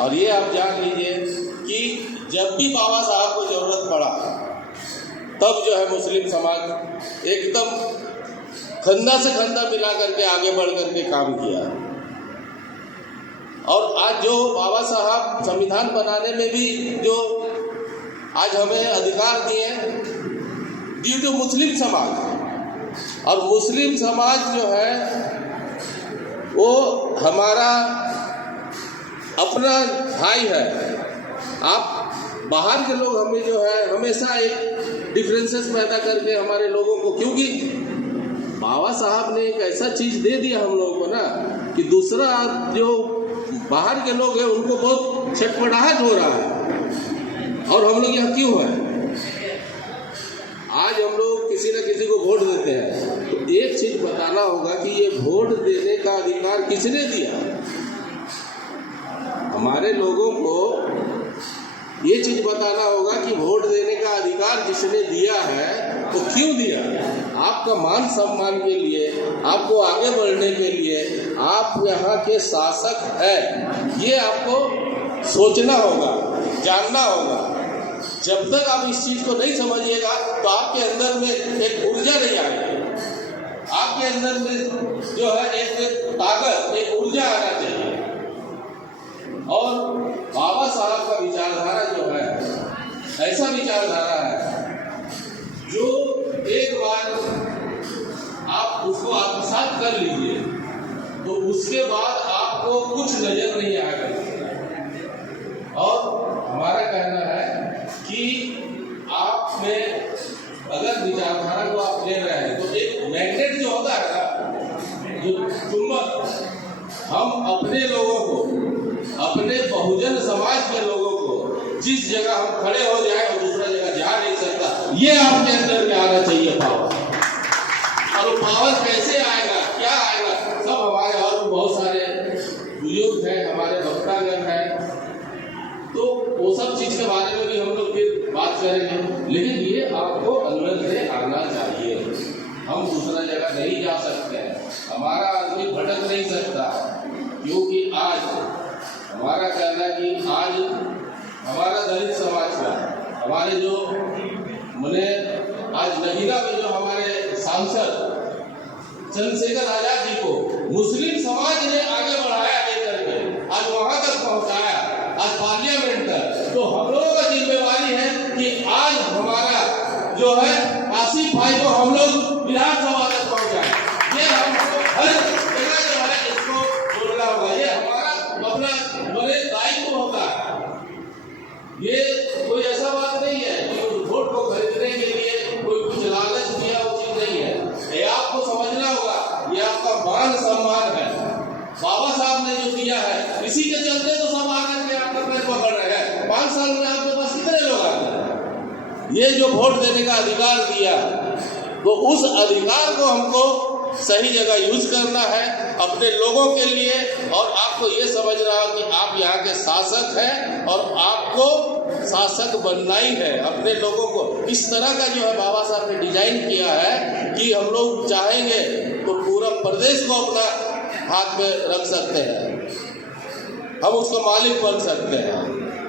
और ये आप जान लीजिए कि जब भी बाबा साहब को ज़रूरत पड़ा तब जो है मुस्लिम समाज एकदम खंदा से खंदा मिला करके आगे बढ़ करके काम किया। और आज जो बाबा साहब संविधान बनाने में भी जो आज हमें अधिकार दिए ड्यू टू मुस्लिम समाज। और मुस्लिम समाज जो है वो हमारा अपना भाई है। आप बाहर के लोग हमें जो है हमेशा एक डिफरेंसेस पैदा करके हमारे लोगों को, क्योंकि बाबा साहब ने एक ऐसा चीज़ दे दिया हम लोगों को ना कि दूसरा जो बाहर के लोग हैं उनको बहुत छटपटाहट हो रहा है। और हम लोग यहाँ क्यों हैं? आज हम लोग किसी न किसी को वोट देते हैं तो एक चीज़ बताना होगा कि ये वोट देने का अधिकार किसने दिया। हमारे लोगों को ये चीज़ बताना होगा कि वोट देने का अधिकार जिसने दिया है तो क्यों दिया। आपका मान सम्मान के लिए, आपको आगे बढ़ने के लिए, आप यहाँ के शासक हैं, ये आपको सोचना होगा, जानना होगा। जब तक आप इस चीज़ को नहीं समझिएगा तो आपके अंदर में एक ऊर्जा नहीं आएगी। आपके अंदर में जो है एक ताकत, एक ऊर्जा आना चाहिए। और बाबा साहब का विचारधारा जो है ऐसा विचारधारा है जो एक बार आप उसको आत्मसात कर लीजिए तो उसके बाद आपको कुछ नजर नहीं आएगा। और हमारा कहना है कि आप में अगर विचारधारा को आप ले रहे हैं तो एक मैग्नेट जो होता है ना, जो चुंबक, हम अपने लोगों को, अपने बहुजन समाज के लोगों को जिस जगह हम खड़े हो जाए और दूसरा जगह जा नहीं सकता, ये आपके अंदर में आना चाहिए पावर। और वो पावर कैसे आएगा, क्या आएगा, सब हमारे और बहुत सारे बुजुर्ग हैं, हमारे भक्तागण हैं, तो वो सब चीज के बारे में भी हम लोग फिर बात करेंगे। लेकिन ये आपको अंदर से आना चाहिए। हम दूसरा जगह नहीं जा सकते, हमारा आदमी भटक नहीं सकता, क्योंकि आज हमारा कहना है कि आज हमारा दलित समाज का, हमारे जो मैंने आज नगीना में जो हमारे सांसद चंद्रशेखर आजाद जी को मुस्लिम समाज ने आगे बढ़ाया लेकर के आज वहां तक पहुंचाया, आज पार्लियामेंट तक। तो हम लोगों का जिम्मेवारी है कि आज हमारा जो है आसिफ भाई को हम लोग विधानसभा तक पहुंचाए। ये हमको हर जगह जो है इसको बोलना होगा, ये हमारा अपना बड़े दायित्व होता है। ये कोई ऐसा बात नहीं है कि वोट को खरीदने के लिए कोई कुछ लालच दिया, वो चीज नहीं है। ये आपको समझना होगा, ये आपका मान सम्मान है। बाबा साहब ने जो किया है इसी के चलते तो सब आकर के आपका पैर पकड़ रहे हैं। 5 साल में आपके पास कितने लोग आते हैं? ये जो वोट देने का अधिकार दिया तो उस अधिकार को हमको सही जगह यूज करना है अपने लोगों के लिए। और आपको ये समझना है कि आप यहाँ के शासक हैं और आपको शासक बनना ही है। अपने लोगों को इस तरह का जो है बाबा साहब ने डिजाइन किया है कि हम लोग चाहेंगे तो पूरा प्रदेश को अपना हाथ में रख सकते हैं, हम उसको मालिक बन सकते हैं।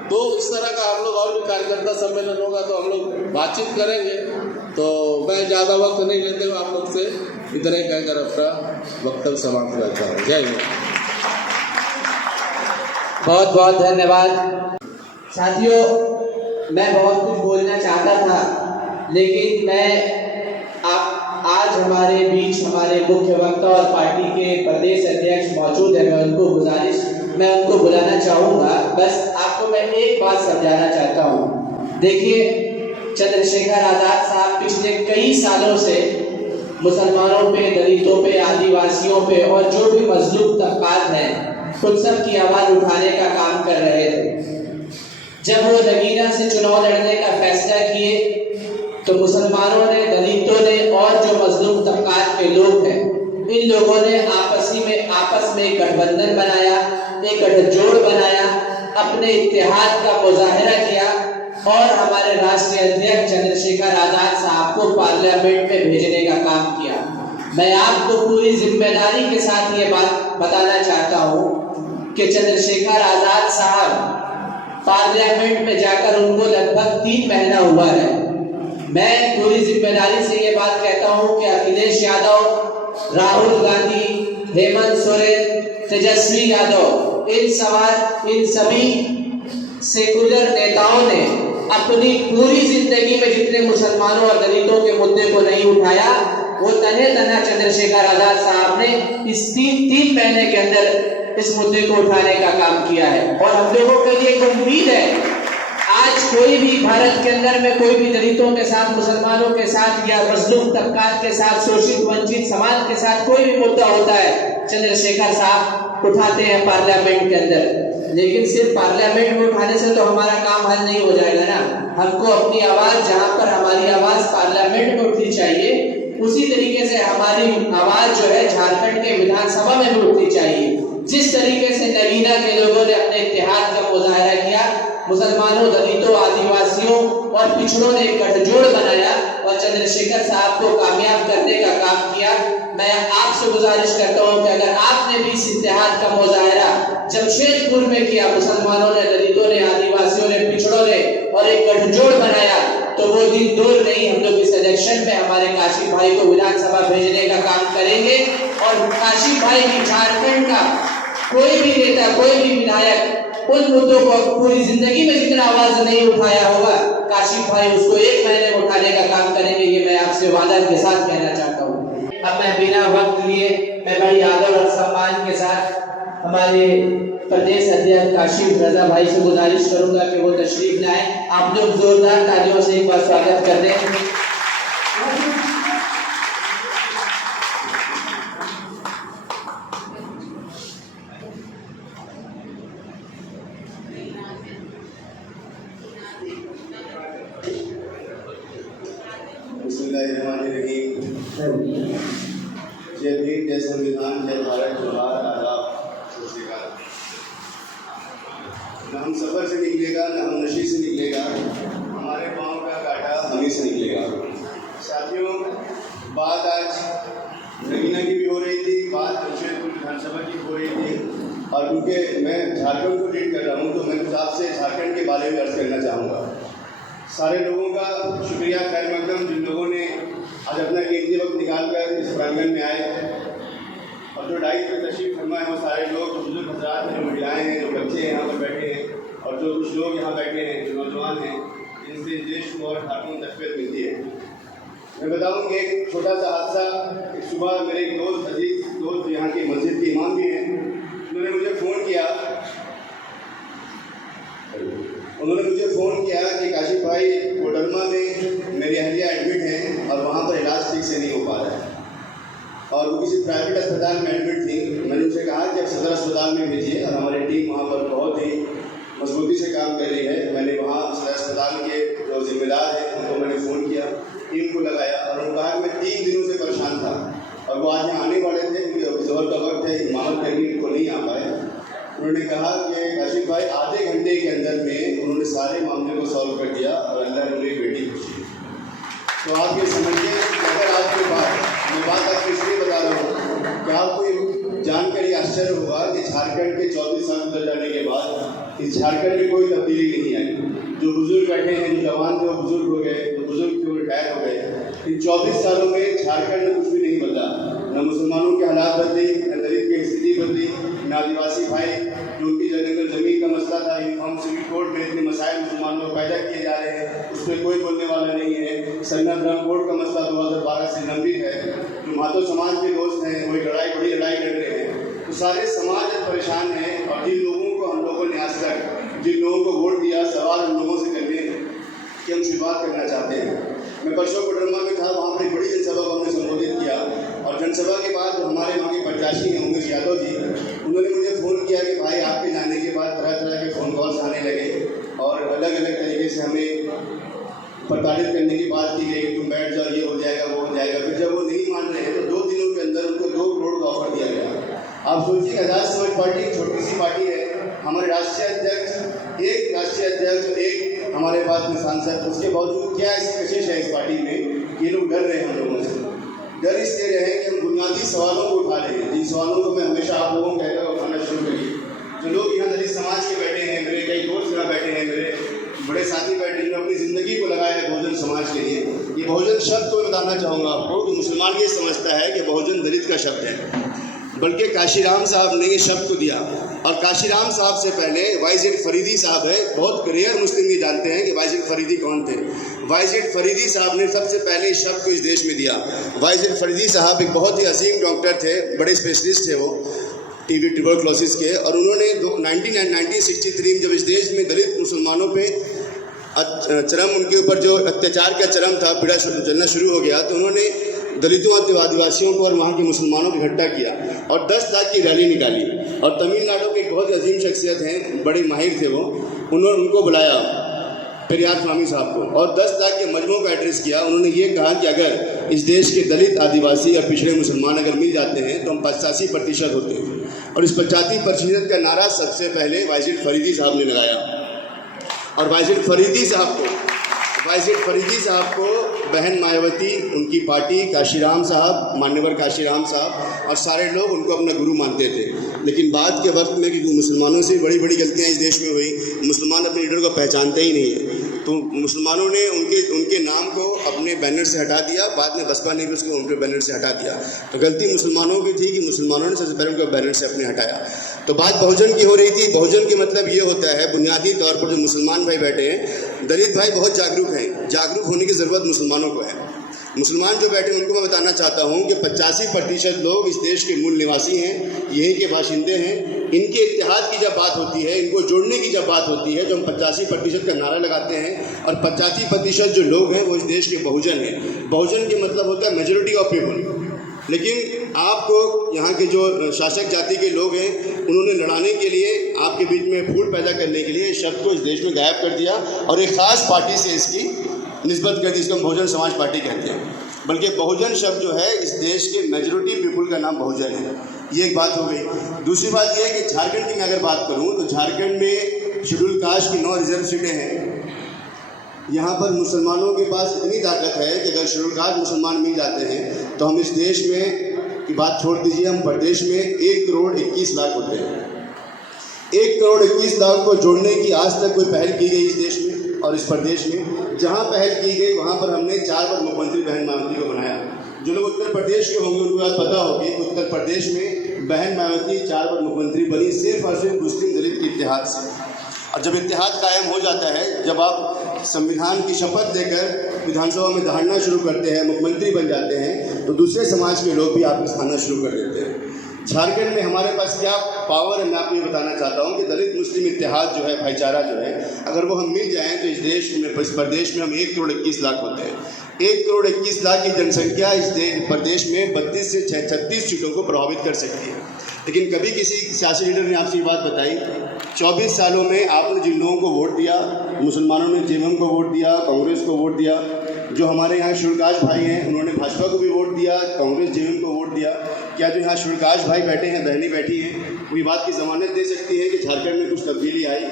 तो इस तरह का हम लोग और भी कार्यकर्ता सम्मेलन होगा तो हम लोग बातचीत करेंगे। तो मैं ज़्यादा वक्त नहीं लेते हुए आप लोग से इतना ही कहकर अपना वक्तव्य समाप्त करता हूँ। जय हिंद। बहुत बहुत धन्यवाद साथियों। मैं बहुत कुछ बोलना चाहता था लेकिन मैं आज हमारे बीच हमारे मुख्य वक्ता और पार्टी के प्रदेश अध्यक्ष मौजूद है, मैं उनको बुलाना चाहूँगा। बस आपको मैं एक बात समझाना चाहता हूँ। देखिए, चंद्रशेखर आजाद साहब पिछले कई सालों से मुसलमानों पे, दलितों पे, आदिवासियों पे और जो भी मजलूम तबकात हैं उन सब की आवाज़ उठाने का काम कर रहे थे। जब वो नगीना से चुनाव लड़ने का फैसला किए तो मुसलमानों ने, दलितों ने और जो मजलूम तबकात के लोग हैं इन लोगों ने आपस में एक गठबंधन बनाया, एक गठजोड़ बनाया, अपने इत्तेहाद का मुजाहिरा किया और हमारे राष्ट्रीय अध्यक्ष चंद्रशेखर आजाद साहब को पार्लियामेंट में भेजने का काम किया। मैं आपको पूरी जिम्मेदारी के साथ ये बात बताना चाहता हूँ कि चंद्रशेखर आजाद साहब पार्लियामेंट में जाकर उनको लगभग 3 महीना हुआ है। मैं पूरी जिम्मेदारी से ये बात कहता हूँ कि अखिलेश यादव, राहुल गांधी, हेमंत सोरेन, तेजस्वी यादव, इन सभी सेकुलर नेताओं ने अपनी पूरी जिंदगी में जितने मुसलमानों और दलितों के मुद्दे को नहीं उठाया, वो तने तना चंद्रशेखर आजाद साहब ने इस 3 महीने के अंदर इस मुद्दे को उठाने का काम किया है। और हम लोगों के लिए एक उम्मीद है, आज कोई भी भारत के अंदर में कोई भी दलितों के साथ, मुसलमानों के साथ या मजलूम तबकात के साथ, शोषित वंचित समाज के साथ कोई भी मुद्दा होता है, चंद्रशेखर साहब उठाते हैं पार्लियामेंट के अंदर। लेकिन सिर्फ पार्लियामेंट में उठाने से तो हमारा काम हल नहीं हो जाएगा ना। हमको अपनी आवाज, जहां पर हमारी आवाज पार्लियामेंट में उठनी चाहिए, उसी तरीके से हमारी आवाज जो है झारखंड के विधानसभा में भी उठनी चाहिए। जिस तरीके से नगीना के लोगों ने अपने इत्तेहाद का मुजाहरा किया, मुसलमानों, दलितों, आदिवासियों और पिछड़ों ने एक गठजोड़ बनाया और चंद्रशेखर साहब को कामयाब करने का काम किया। मैं आपसे गुजारिश करता हूं कि अगर आपने भी इस इत्तेहाद का मुजाहरा जमशेदपुर में किया, मुसलमानों ने, दलितों ने, आदिवासियों ने, पिछड़ों ने, और एक गठजोड़ बनाया, तो वो दिन दूर नहीं, हम लोग इस इलेक्शन में हमारे काशिफ भाई को विधानसभा भेजने का काम करेंगे। और काशिफ भाई भी, झारखंड का कोई भी नेता, कोई भी विधायक उन मुद्दों को पूरी जिंदगी में जितना आवाज नहीं उठाया होगा, काशिफ भाई उसको 1 महीने में उठाने का काम करेंगे। ये मैं आपसे वादा के साथ कहना चाहता हूँ। अब मैं बिना वक्त लिए, मैं बड़ी आदर और सम्मान के साथ हमारे प्रदेश अध्यक्ष काशिफ रजा भाई से गुजारिश करूंगा कि वो तशरीफ लाए। आप लोग जोरदार तालियों से एक बार स्वागत कर दें। जय भीम, जय संविधान, जय भारत, जोहार, आदाब, सत श्री अकाल। न हम सफ़र से निकलेगा, न हम नशे से निकलेगा, हमारे पाँव का कांटा हमें से निकलेगा। साथियों, बात आज नगीना की भी हो रही थी, बात जमशेदपुर विधानसभा की हो रही थी, और क्योंकि मैं झारखंड को लीड कर रहा हूँ तो मैं कुछ आपसे झारखंड के बारे में अर्ज करना चाहूँगा। सारे लोगों का शुक्रिया, खैर मकदम, जिन लोगों ने आज अपना कीमती वक्त निकाल कर इस प्रांगण में आए, और जो डाइस पर तशरीफ फरमा है वो सारे लोग, बुजुर्ग हजरात हैं, जो महिलाएँ हैं, जो बच्चे हैं यहाँ पर बैठे हैं, और जो कुछ लोग यहाँ बैठे हैं जो नौजवान हैं, जिनसे देश को और झारखंड तकवीर मिलती है। मैं बताऊँ कि एक छोटा सा हादसा, एक सुबह मेरे एक दोस्त, अजीज दोस्त, यहाँ की मस्जिद के इमाम भी हैं, उन्होंने मुझे फ़ोन किया कि काशिफ भाई, कोडरमा में मेरी अहलिया एडमिट हैं और वहाँ पर इलाज ठीक से नहीं हो पा रहा है, और वो किसी प्राइवेट अस्पताल में एडमिट थी। मैंने उनसे कहा कि आप सदर अस्पताल में भेजिए, और हमारी टीम वहाँ पर बहुत ही मजबूती से काम कर रही है। मैंने वहाँ सदर अस्पताल के जो जिम्मेदार हैं उनको मैंने फ़ोन किया, टीम को लगाया, और उन्होंने कहा कि मैं 3 दिनों से परेशान था, और वो आज यहाँ आने वाले थे क्योंकि ज़ोहर का वक्त है, इमामत करने को नहीं आ पाए। उन्होंने कहा कि काशिफ भाई आधे घंटे के अंदर में उन्होंने सारे मामले को सॉल्व कर दिया, और अल्लाह ने उन्हें बेटी खुशी। तो आप ये समझिए कि अगर आपके पास, मैं बात आपको इसलिए बता रहा हूँ कि आपको जानकर ये आश्चर्य होगा कि झारखंड के 24 साल गुजर जाने के बाद इस झारखंड में कोई तब्दीली नहीं आई। जो बुजुर्ग बैठे हैं, जो जवान थे वो बुजुर्ग हो गए, जो बुजुर्ग थे वो रिटायर हो गए। इन 24 सालों में झारखंड में कुछ भी नहीं बदला, न मुसलमानों के हालात बदले, न दलित की स्थिति बदली, न आदिवासी भाई जो उनकी जंगल ज़मीन का मसला था, यूनिफॉर्म सिविल कोड में इतने मसाइल मुसलमानों को पैदा किए जा रहे हैं, उसमें कोई बोलने वाला नहीं है। संज्ञा ग्राम कोड का मसला 2012 से लंबित है, जो मातो समाज के दोस्त हैं वही बड़ी लड़ाई लड़ रहे हैं। तो सारे समाज परेशान है, और जिन लोगों को हम लोगों ने आज तक, जिन लोगों को वोट दिया, सवाल उन लोगों से करने कि हम शुरुआत करना चाहते हैं। मैं परसों कोडरमा में था, वहाँ पर एक बड़ी जनसभा को हमने संबोधित किया, और जनसभा के बाद जो हमारे वहाँ के प्रत्याशी हैं उमेश यादव जी, उन्होंने मुझे फ़ोन किया कि भाई आपके जाने के बाद तरह तरह के फ़ोन कॉल्स आने लगे, और अलग अलग तरीके से हमें प्रताड़ित करने की बात की गई कि तुम बैठ जाओ, ये हो जाएगा, वो हो जाएगा। फिर जब वो नहीं मान रहे हैं तो 2 दिनों के अंदर उनको 2 करोड़ का ऑफर दिया गया। आप सोचिए कि आज़ाद समाज पार्टी एक छोटी सी पार्टी है, हमारे राष्ट्रीय अध्यक्ष, एक राष्ट्रीय अध्यक्ष, एक हमारे पास में सांसद, उसके बावजूद क्या इस कशिश है इस पार्टी में कि लोग डर रहे हैं हम लोगों से। डर इसलिए रहे कि हम बुनियादी सवालों को उठा रहे हैं, जिन सवालों को मैं हमेशा आप लोगों को कहता हूँ उठाना शुरू करिए। जो लोग यहाँ दलित समाज के बैठे हैं, मेरे कई दोस्त यहाँ बैठे हैं, चाहूँगा आपको कि मुसलमान ये समझता है कि बहुजन दलित का शब्द है, बल्कि काशीराम साहब ने ये शब्द को दिया। और काशीराम साहब से पहले वाइजेड फरीदी साहब है, बहुत रेयर मुस्लिम ये जानते हैं कि वाइजेड फरीदी कौन थे। वाइजेड फरीदी साहब ने सबसे पहले इस शब्द को इस देश में दिया। वाइजेड फरीदी साहब एक बहुत ही अजीम डॉक्टर थे, बड़े स्पेशलिस्ट थे वो टीबी ट्यूबरक्लोसिस के, और उन्होंने 1963 में जब इस देश में दलित मुसलमानों पे चरम उनके ऊपर जो अत्याचार का चरम था, पीड़ा चलना शुरू हो गया, तो उन्होंने दलितों आदिवासियों को और वहाँ के मुसलमानों को इकट्ठा किया और 10 लाख की रैली निकाली। और तमिलनाडु के एक बहुत अजीम शख्सियत हैं, बड़े माहिर थे वो, उन्होंने उनको बुलाया, पेरियार स्वामी साहब को, और 10 लाख के मजमों का एड्रेस किया। उन्होंने ये कहा कि अगर इस देश के दलित, आदिवासी और पिछड़े मुसलमान अगर मिल जाते हैं तो हम 85% होते हैं। और इस 85% का नारा सबसे पहले वाइजेड फरीदी साहब ने लगाया। और वाइजेड फरीदी साहब को बहन मायावती, उनकी पार्टी, काशीराम साहब, मान्यवर काशीराम साहब और सारे लोग उनको अपना गुरु मानते थे। लेकिन बाद के वक्त में क्योंकि मुसलमानों से बड़ी बड़ी गलतियां इस देश में हुई, मुसलमान अपने लीडर को पहचानते ही नहीं है, तो मुसलमानों ने उनके नाम को अपने बैनर से हटा दिया। बाद में बसपा ने भी उसको उनके बैनर से हटा दिया। तो गलती मुसलमानों की थी कि मुसलमानों ने सबसे पहले उनके बैनर से अपने हटाया। तो बात बहुजन की हो रही थी। बहुजन के मतलब ये होता है, बुनियादी तौर पर जो मुसलमान भाई बैठे हैं, दलित भाई बहुत जागरूक हैं, जागरूक होने की ज़रूरत मुसलमानों को है। मुसलमान जो बैठे हैं उनको मैं बताना चाहता हूँ कि 85% लोग इस देश के मूल निवासी हैं, यहीं के बाशिंदे हैं। इनके इत्तेहाद की जब बात होती है, इनको जोड़ने की जब बात होती है, जो हम 85% का नारा लगाते हैं, और 85% जो लोग हैं वो इस देश के बहुजन हैं। बहुजन के मतलब होता है मेजॉरिटी ऑफ पीपल। लेकिन आपको यहाँ के जो शासक जाति के लोग हैं, उन्होंने लड़ाने के लिए, आपके बीच में फूट पैदा करने के लिए इस शब्द को इस देश में गायब कर दिया और एक ख़ास पार्टी से इसकी निस्बत कर दी, जिसको हम बहुजन समाज पार्टी कहते हैं। बल्कि बहुजन शब्द जो है, इस देश के मेजॉरिटी पीपल का नाम बहुजन है। ये एक बात हो गई। दूसरी बात यह है कि झारखंड की मैं अगर बात करूँ तो झारखंड में शेड्यूल कास्ट की 9 रिजर्व सीटें हैं। यहाँ पर मुसलमानों के पास इतनी ताकत है कि अगर शेड्यूल कास्ट मुसलमान मिल जाते हैं तो हम इस देश में की बात छोड़ दीजिए, हम प्रदेश में 1 करोड़ 21 लाख होते हैं। 1 करोड़ 21 लाख को जोड़ने की आज तक कोई पहल की गई इस देश में और इस प्रदेश में? जहाँ पहल की गई वहाँ पर हमने 4 बार मुख्यमंत्री बहन मायावती को बनाया। जो लोग उत्तर प्रदेश के होंगे उनको बात पता होगी, उत्तर प्रदेश में बहन मायावती 4 बार मुख्यमंत्री बनी, सिर्फ और सिर्फ मुस्लिम दलित के इत्तेहाद से। और जब इत्तेहाद कायम हो जाता है, जब आप संविधान की शपथ लेकर विधानसभा में दहाड़ना शुरू करते हैं, मुख्यमंत्री बन जाते हैं, तो दूसरे समाज के लोग भी आपको खाना शुरू कर देते हैं। झारखंड में हमारे पास क्या पावर है, मैं आपको ये बताना चाहता हूँ कि दलित मुस्लिम इत्तेहाद जो है, भाईचारा जो है, अगर वो हम मिल जाएँ तो इस देश में, इस प्रदेश में हम 1 करोड़ 21 लाख होते हैं। 1 करोड़ 21 लाख की जनसंख्या इस प्रदेश में 32 से 36 सीटों को प्रभावित कर सकती है। लेकिन कभी किसी सियासी लीडर ने आपसे ये बात बताई? 24 सालों में आपने जिन लोगों को वोट दिया, मुसलमानों ने जेएमएम को वोट दिया, कांग्रेस को वोट दिया, जो हमारे यहाँ शुल्काश भाई हैं उन्होंने भाजपा को भी वोट दिया, कांग्रेस जेएमएम को वोट दिया। क्या जो यहाँ शुल्काश भाई बैठे हैं, बहनें बैठी हैं, वो ये बात की ज़मानत दे सकती है कि झारखंड में कुछ तब्दीली आई,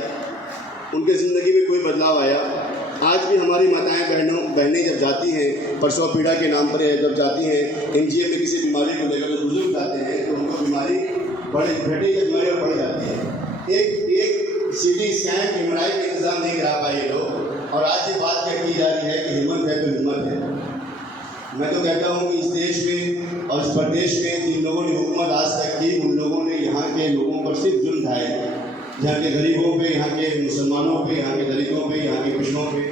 उनके ज़िंदगी में कोई बदलाव आया? आज भी हमारी माताएं बहनें जब जाती हैं, प्रसव पीड़ा के नाम पर जब जाती हैं एनजीए में किसी बीमारी को लेकर, तो बुजुर्ग जाते हैं तो उनको बीमारी घटे या बीमारी और बढ़ जाती है। एक सीटी स्कैन एमआरआई का इंतजाम नहीं करा पाए ये लोग, और आज ये बात क्या की जा रही है कि हिम्मत है तो हिम्मत है। मैं तो कहता हूँ कि इस देश में और इस प्रदेश में जिन लोगों ने हुकूमत आज तक की, उन लोगों ने यहाँ के लोगों पर सिर्फ जुल्म ढाए, यहाँ के गरीबों पे, यहाँ के मुसलमानों पे, यहाँ के दलितों पे, यहाँ के पिछड़ों पे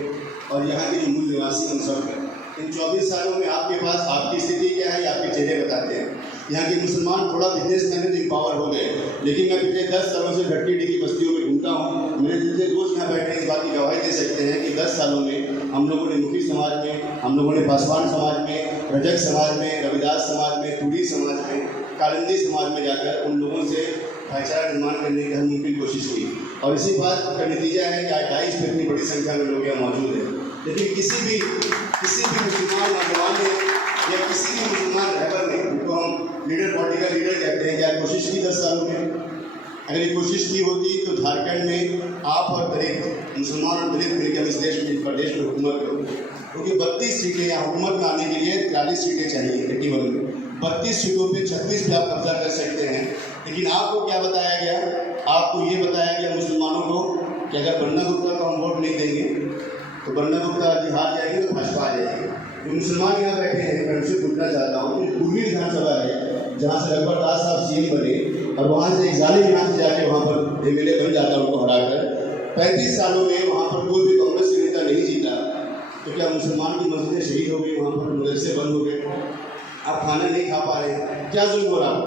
और यहाँ के जो मूल निवासी उन सब पे। इन 24 सालों में आपके पास आपकी स्थिति क्या है, आपके चेहरे बताते हैं। यहाँ के मुसलमान थोड़ा बिजनेस करने में एम्पावर हो गए, लेकिन मैं पिछले 10 सालों से ढट्टी डिगी बस्तियों में घूमता हूँ। मेरे दिल से दोस्त यहाँ बैठे इस बात की गवाही दे सकते हैं कि 10 सालों में हम लोगों ने मुखी समाज में, हम लोगों ने पासवान समाज में, रजक समाज में, रविदास समाज में, टूडी समाज में, कालिंदी समाज में जाकर उन लोगों से भाईचारा निर्माण करने की हर मुमकिन कोशिश की। और इसी बात का नतीजा है कि आज 22 में इतनी बड़ी संख्या में लोग यहाँ मौजूद हैं। लेकिन किसी भी मुसलमान नौजवान ने या किसी भी मुसलमान रहबर ने, उनको हम लीडर, पार्टी का लीडर कहते हैं, क्या कोशिश की 10 सालों में? अगर ये कोशिश की होती तो झारखंड में आप और दलित, मुसलमान और दलित मिलकर हम इस देश में, प्रदेश में हुकूमत करोगे। क्योंकि 32 सीटें यहाँ हुकूमत में आने के लिए 43 सीटें चाहिए 81 में। 32 सीटों पे 36 पे आप कब्जा कर सकते हैं। लेकिन आपको क्या बताया गया? आपको ये बताया गया मुसलमानों को कि अगर बन्ना गुप्ता को हम वोट नहीं देंगे तो बन्ना गुप्ता जी हार जाएंगे तो भाजपा आ जाएगी। जो मुसलमान यहाँ बैठे हैं मैं उनसे पूछना चाहता हूँ कि पूर्वी विधानसभा है जहाँ से रघुवर दास साहब सीएम बने और वहाँ से एक जालिम यहाँ से जाके वहाँ पर एमएलए बन जाता उनको हराकर 35 सालों में वहाँ पर कोई भी कांग्रेस के नेता नहीं जीता, तो क्या मुसलमान की मस्जिदें शहीद हो गई, वहाँ पर मदरसे बंद हो गए, आप खाना नहीं खा पा रहे हैं, क्या जुल्म हो रहा है?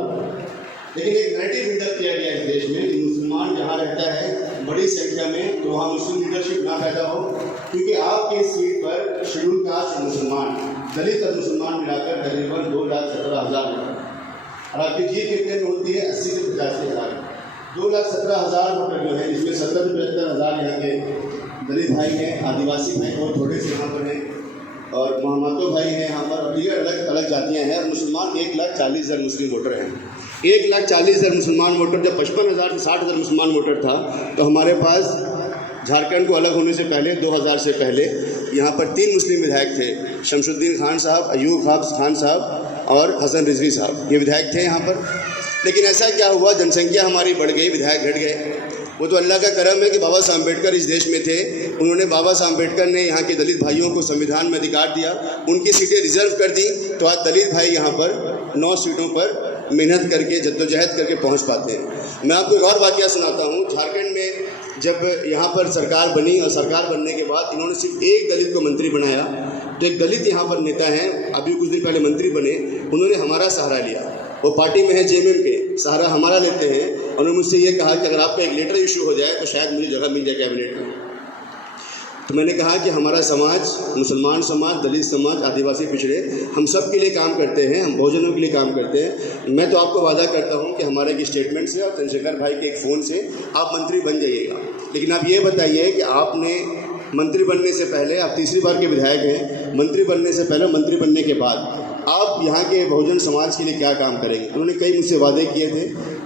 लेकिन एक नैरेटिव बिल्डअप किया गया इस देश में कि मुसलमान जहाँ रहता है बड़ी संख्या में तो वहाँ मुस्लिम लीडरशिप ना पैदा हो, क्योंकि आपके सीट पर शेड्यूल कास्ट मुसलमान, दलित और मुसलमान मिलाकर तकरीबन 2,17,000 और आपकी जीत कितने में होती है? 80 से 85,000। 2,17,000 वोटर जो है इसमें 70 से 75,000 यहाँ के दलित भाई हैं, आदिवासी भाई और थोड़े से यहाँ पर हैं और महमतो भाई हैं यहाँ पर, और ये अलग अलग जातियाँ हैं। और मुसलमान 1,40,000 मुस्लिम वोटर हैं। 1,40,000 मुसलमान वोटर, जब 55,000 से 60,000 मुसलमान वोटर था तो हमारे पास झारखंड को अलग होने से पहले 2000 से पहले यहाँ पर 3 मुस्लिम विधायक थे, शमशुद्दीन खान साहब, अयूब खान साहब और हसन रिजवी साहब, ये विधायक थे यहाँ पर। लेकिन ऐसा क्या हुआ, जनसंख्या हमारी बढ़ गई, विधायक घट गए। वो तो अल्लाह का करम है कि बाबा साहब अम्बेडकर इस देश में थे, उन्होंने बाबा साहब अम्बेडकर ने यहाँ के दलित भाइयों को संविधान में अधिकार दिया, उनकी सीटें रिजर्व कर दी, तो आज दलित भाई यहाँ पर 9 सीटों पर मेहनत करके जद्दोजहद करके पहुँच पाते हैं। मैं आपको एक और वाक़या सुनाता हूँ। झारखंड में जब यहाँ पर सरकार बनी और सरकार बनने के बाद इन्होंने सिर्फ एक दलित को मंत्री बनाया, तो एक दलित यहाँ पर नेता हैं, अभी कुछ दिन पहले मंत्री बने, उन्होंने हमारा सहारा लिया। वो पार्टी में है जेएमएम के, सहारा हमारा लेते हैं। उन्होंने मुझसे ये कहा कि अगर आपका एक लेटर इशू हो जाए तो शायद मुझे जगह मिल जाए कैबिनेट में। तो मैंने कहा कि हमारा समाज, मुसलमान समाज, दलित समाज, आदिवासी पिछड़े, हम सब के लिए काम करते हैं, हम बहुजनों के लिए काम करते हैं। मैं तो आपको वादा करता हूं कि हमारे एक स्टेटमेंट से और चंद्रशेखर भाई के एक फ़ोन से आप मंत्री बन जाइएगा। लेकिन आप ये बताइए कि आपने मंत्री बनने से पहले, आप तीसरी बार के विधायक हैं, मंत्री बनने से पहले, मंत्री बनने के बाद आप यहाँ के बहुजन समाज के लिए क्या काम करेंगे? उन्होंने कई मुझसे वादे किए थे।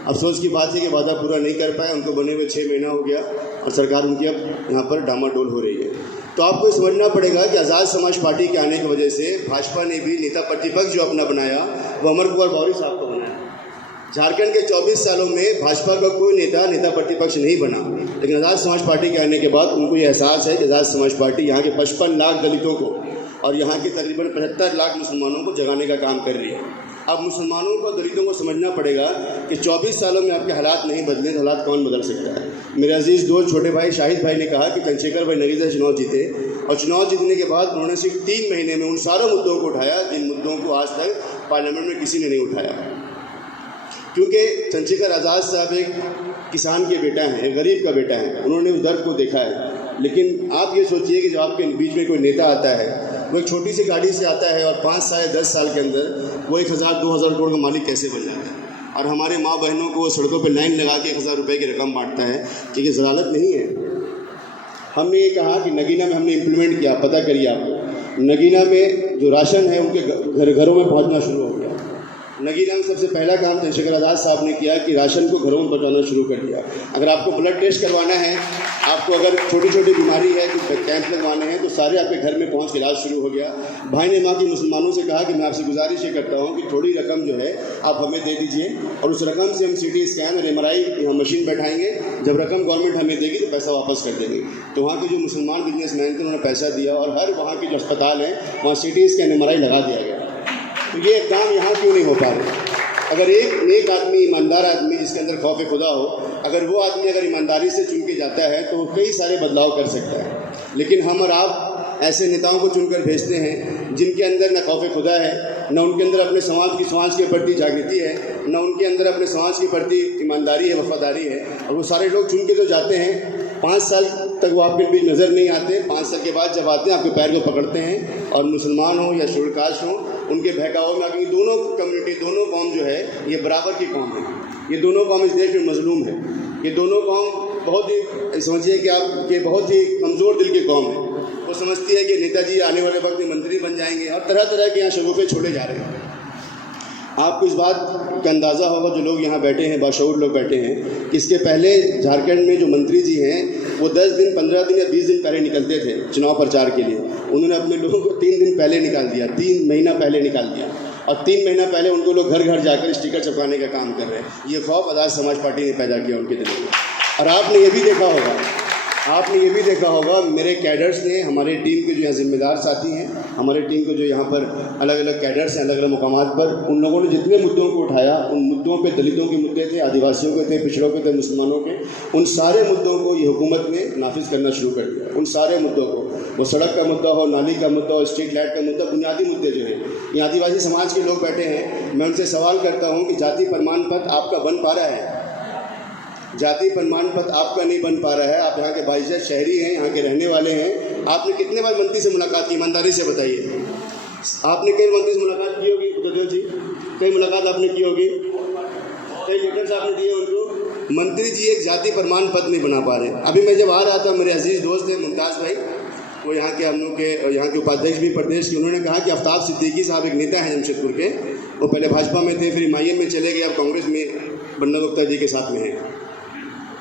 अफसोस की बात है कि वादा पूरा नहीं कर पाए, उनको बने हुए 6 महीना हो गया और सरकार उनकी अब यहाँ पर डामाडोल हो रही है। तो आपको समझना पड़ेगा कि आज़ाद समाज पार्टी के आने की वजह से भाजपा ने भी नेता प्रतिपक्ष जो अपना बनाया वो अमर कुमार गौरी साहब को बनाया। झारखंड के 24 सालों में भाजपा का कोई नेता प्रतिपक्ष नहीं बना, लेकिन आज़ाद समाज पार्टी के आने के बाद उनको ये एहसास है कि आज़ाद समाज पार्टी यहाँ के 55 लाख दलितों को और यहाँ के तकरीबन 75 लाख मुसलमानों को जगाने का काम कर रही है। अब मुसलमानों को, दलितों को समझना पड़ेगा कि 24 सालों में आपके हालात नहीं बदले तो हालात कौन बदल सकता है। मेरे अजीज़ दोस्त छोटे भाई शाहिद भाई ने कहा कि चंद्रशेखर भाई नगीना से चुनाव जीते और चुनाव जीतने के बाद उन्होंने सिर्फ 3 महीने में उन सारे मुद्दों को उठाया जिन मुद्दों को आज तक पार्लियामेंट में किसी ने नहीं उठाया। क्योंकि चंद्रशेखर आज़ाद साहब एक किसान के बेटा हैं, एक गरीब का बेटा है, उन्होंने उस दर्द को देखा है। लेकिन आप ये सोचिए कि जब आपके बीच में कोई नेता आता है, वो एक छोटी सी गाड़ी से आता है और 5 साल 10 साल के अंदर वो 1,000-2,000 करोड़ का मालिक कैसे बन जाता है, और हमारे माँ बहनों को सड़कों पर लाइन लगा के 1,000 रुपये की रकम बांटता है, कि ये ज़लालत नहीं है। हमने ये कहा कि नगीना में हमने इम्प्लीमेंट किया, पता करिए आपको, नगीना में जो राशन है उनके घरों में पहुँचना शुरू हो गया। नगीना में सबसे पहला काम चंद्रशेखर आज़ाद साहब ने किया कि राशन को घरों में पहुँचाना शुरू कर दिया। अगर आपको ब्लड टेस्ट करवाना है, आपको अगर छोटी छोटी बीमारी है तो कैंप लगवाने हैं, तो सारे आपके घर में पहुँच के इलाज शुरू हो गया। भाई ने माँ के मुसलमानों से कहा कि मैं आपसे गुजारिश ये करता हूँ कि थोड़ी रकम जो है आप हमें दे दीजिए और उस रकम से हम CT स्कैन और MRI यहाँ मशीन बैठाएंगे, जब रकम गवर्नमेंट हमें देगी तो पैसा वापस कर देंगे। तो वहाँ के जो मुसलमान बिजनेसमैन थे उन्होंने पैसा दिया और हर वहाँ के जो अस्पताल हैं वहाँ CT स्कैन MRI लगा दिया गया। तो ये काम यहाँ क्यों नहीं हो पा रहे? अगर एक नेक आदमी, ईमानदार आदमी जिसके अंदर खौफ खुदा हो, अगर वो आदमी अगर ईमानदारी से चुन के जाता है तो वो कई सारे बदलाव कर सकता है। लेकिन हम और आप ऐसे नेताओं को चुनकर भेजते हैं जिनके अंदर न खौफ खुदा है, न उनके अंदर अपने समाज के प्रति जागृति है, न उनके अंदर अपने समाज के प्रति ईमानदारी है, वफादारी है। और वो सारे लोग चुन के तो जाते हैं, 5 साल तक वो आपके बीच नज़र नहीं आते, 5 साल के बाद जब आते हैं आपके पैर को पकड़ते हैं और मुसलमान हो या शेड्यूल कास्ट हो, उनके बहकावे में आके दोनों कम्युनिटी, दोनों कौम जो है ये बराबर की कौम है। ये दोनों कौम इस देश में मजलूम है। ये दोनों कौम बहुत ही, समझिए कि आप ये बहुत ही कमज़ोर दिल की कौम है। वो समझती है कि नेताजी आने वाले वक्त में मंत्री बन जाएंगे और तरह तरह के यहाँ शगुफे छोड़े जा रहे हैं। आपको इस बात का अंदाज़ा होगा, जो लोग यहाँ बैठे हैं, बाशऊर लोग बैठे हैं, कि इसके पहले झारखंड में जो मंत्री जी हैं वो 10 दिन, 15 दिन या 20 दिन पहले निकलते थे चुनाव प्रचार के लिए। उन्होंने अपने लोगों को 3 दिन पहले निकाल दिया, 3 महीना पहले निकाल दिया, और 3 महीना पहले उनको लोग घर घर जाकर स्टिकर चिपकाने का काम कर रहे हैं। ये खौफ आज़ाद समाज पार्टी ने पैदा किया उनके दिलों में। और आपने ये भी देखा होगा, आपने ये भी देखा होगा मेरे कैडर्स ने, हमारे टीम के जो यहाँ जिम्मेदार साथी हैं, हमारे टीम को जो यहाँ पर अलग अलग कैडर्स हैं अलग अलग मुकामात पर, उन लोगों ने जितने मुद्दों को उठाया, उन मुद्दों पे दलितों के मुद्दे थे, आदिवासियों के थे, पिछड़ों के थे, मुसलमानों के, उन सारे मुद्दों को ये हुकूमत ने नाफिज करना शुरू कर दिया। उन सारे मुद्दों को, वो सड़क का मुद्दा हो, नाली का मुद्दा हो, स्ट्रीट लाइट का मुद्दा, बुनियादी मुद्दे जो हैं, ये आदिवासी समाज के लोग बैठे हैं। मैं उनसे सवाल करता हूँ कि जाति प्रमाण पत्र आपका बन पा रहा है? जाति प्रमाण पत्र आपका नहीं बन पा रहा है। आप यहाँ के बाइज़्ज़त शहरी हैं, यहाँ के रहने वाले हैं। आपने कितने बार मंत्री से मुलाकात की, ईमानदारी से बताइए। आपने कई मंत्री से मुलाकात की होगी बुद्धदेव जी, कई मुलाकात आपने की होगी, कई लेटर्स आपने दिए उनको। मंत्री जी एक जाति प्रमाण पत्र नहीं बना पा रहे। अभी मैं जब आ रहा था, मेरे अजीज़ दोस्त हैं मुमताज़ भाई, वो यहाँ के हम लोग के यहाँ के उपाध्यक्ष भी प्रदेश के, उन्होंने कहा कि आफ्ताब सिद्दीकी साहब एक नेता हैं जमशेदपुर के, वो पहले भाजपा में थे, फिर MIM में चले गए, अब कांग्रेस में बंडा गुप्ता जी के साथ में हैं।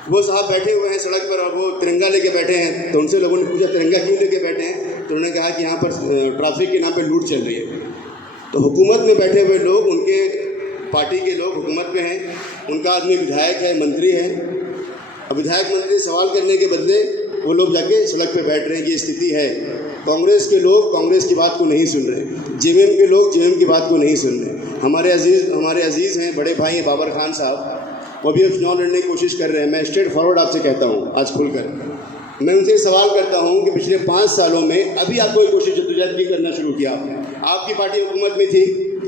वो साहब बैठे हुए हैं सड़क पर और वो तिरंगा लेके बैठे हैं। तो उनसे लोगों ने पूछा तिरंगा क्यों लेके बैठे हैं? तो उन्होंने कहा कि यहाँ पर ट्रैफिक के नाम पे लूट चल रही है। तो हुकूमत में बैठे हुए लोग, उनके पार्टी के लोग हुकूमत में हैं, उनका आदमी विधायक है, मंत्री है। अब विधायक मंत्री सवाल करने के बदले वो लोग जाके सड़क पे बैठ रहे हैं कि स्थिति है। कांग्रेस के लोग कांग्रेस की बात को नहीं सुन रहे, JMM के लोग JMM की बात को नहीं सुन रहे। हमारे अजीज़ हैं, बड़े भाई हैं बाबर खान साहब, वो भी अब चुनाव लड़ने की कोशिश कर रहे हैं। मैं स्ट्रेट फॉरवर्ड आपसे कहता हूँ आज खुलकर, मैं उनसे सवाल करता हूँ कि पिछले 5 सालों में अभी आप कोई कोशिश जद्दोजहद नहीं करना शुरू किया आपने? आपकी पार्टी हुकूमत में थी,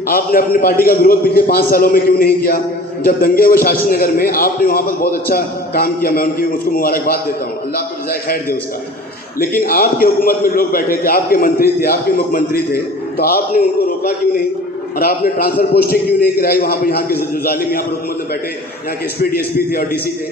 आपने अपनी पार्टी का ग्रोथ पिछले 5 सालों में क्यों नहीं किया? जब दंगे हुए शास्त्री नगर में, आपने वहाँ पर बहुत अच्छा काम किया, मैं उसको मुबारकबाद देता हूँ, अल्लाह को जज़ाए खैर दे उसका। लेकिन आपकी हुकूमत में लोग बैठे थे, आपके मंत्री थे, आपके मुख्यमंत्री थे, तो आपने उनको रोका क्यों नहीं? और आपने ट्रांसफ़र पोस्टिंग क्यों नहीं कराई वहाँ पर? यहाँ के जो जालिम यहाँ पर हुकूमत में बैठे, यहाँ के SP DSP थे और DC थे।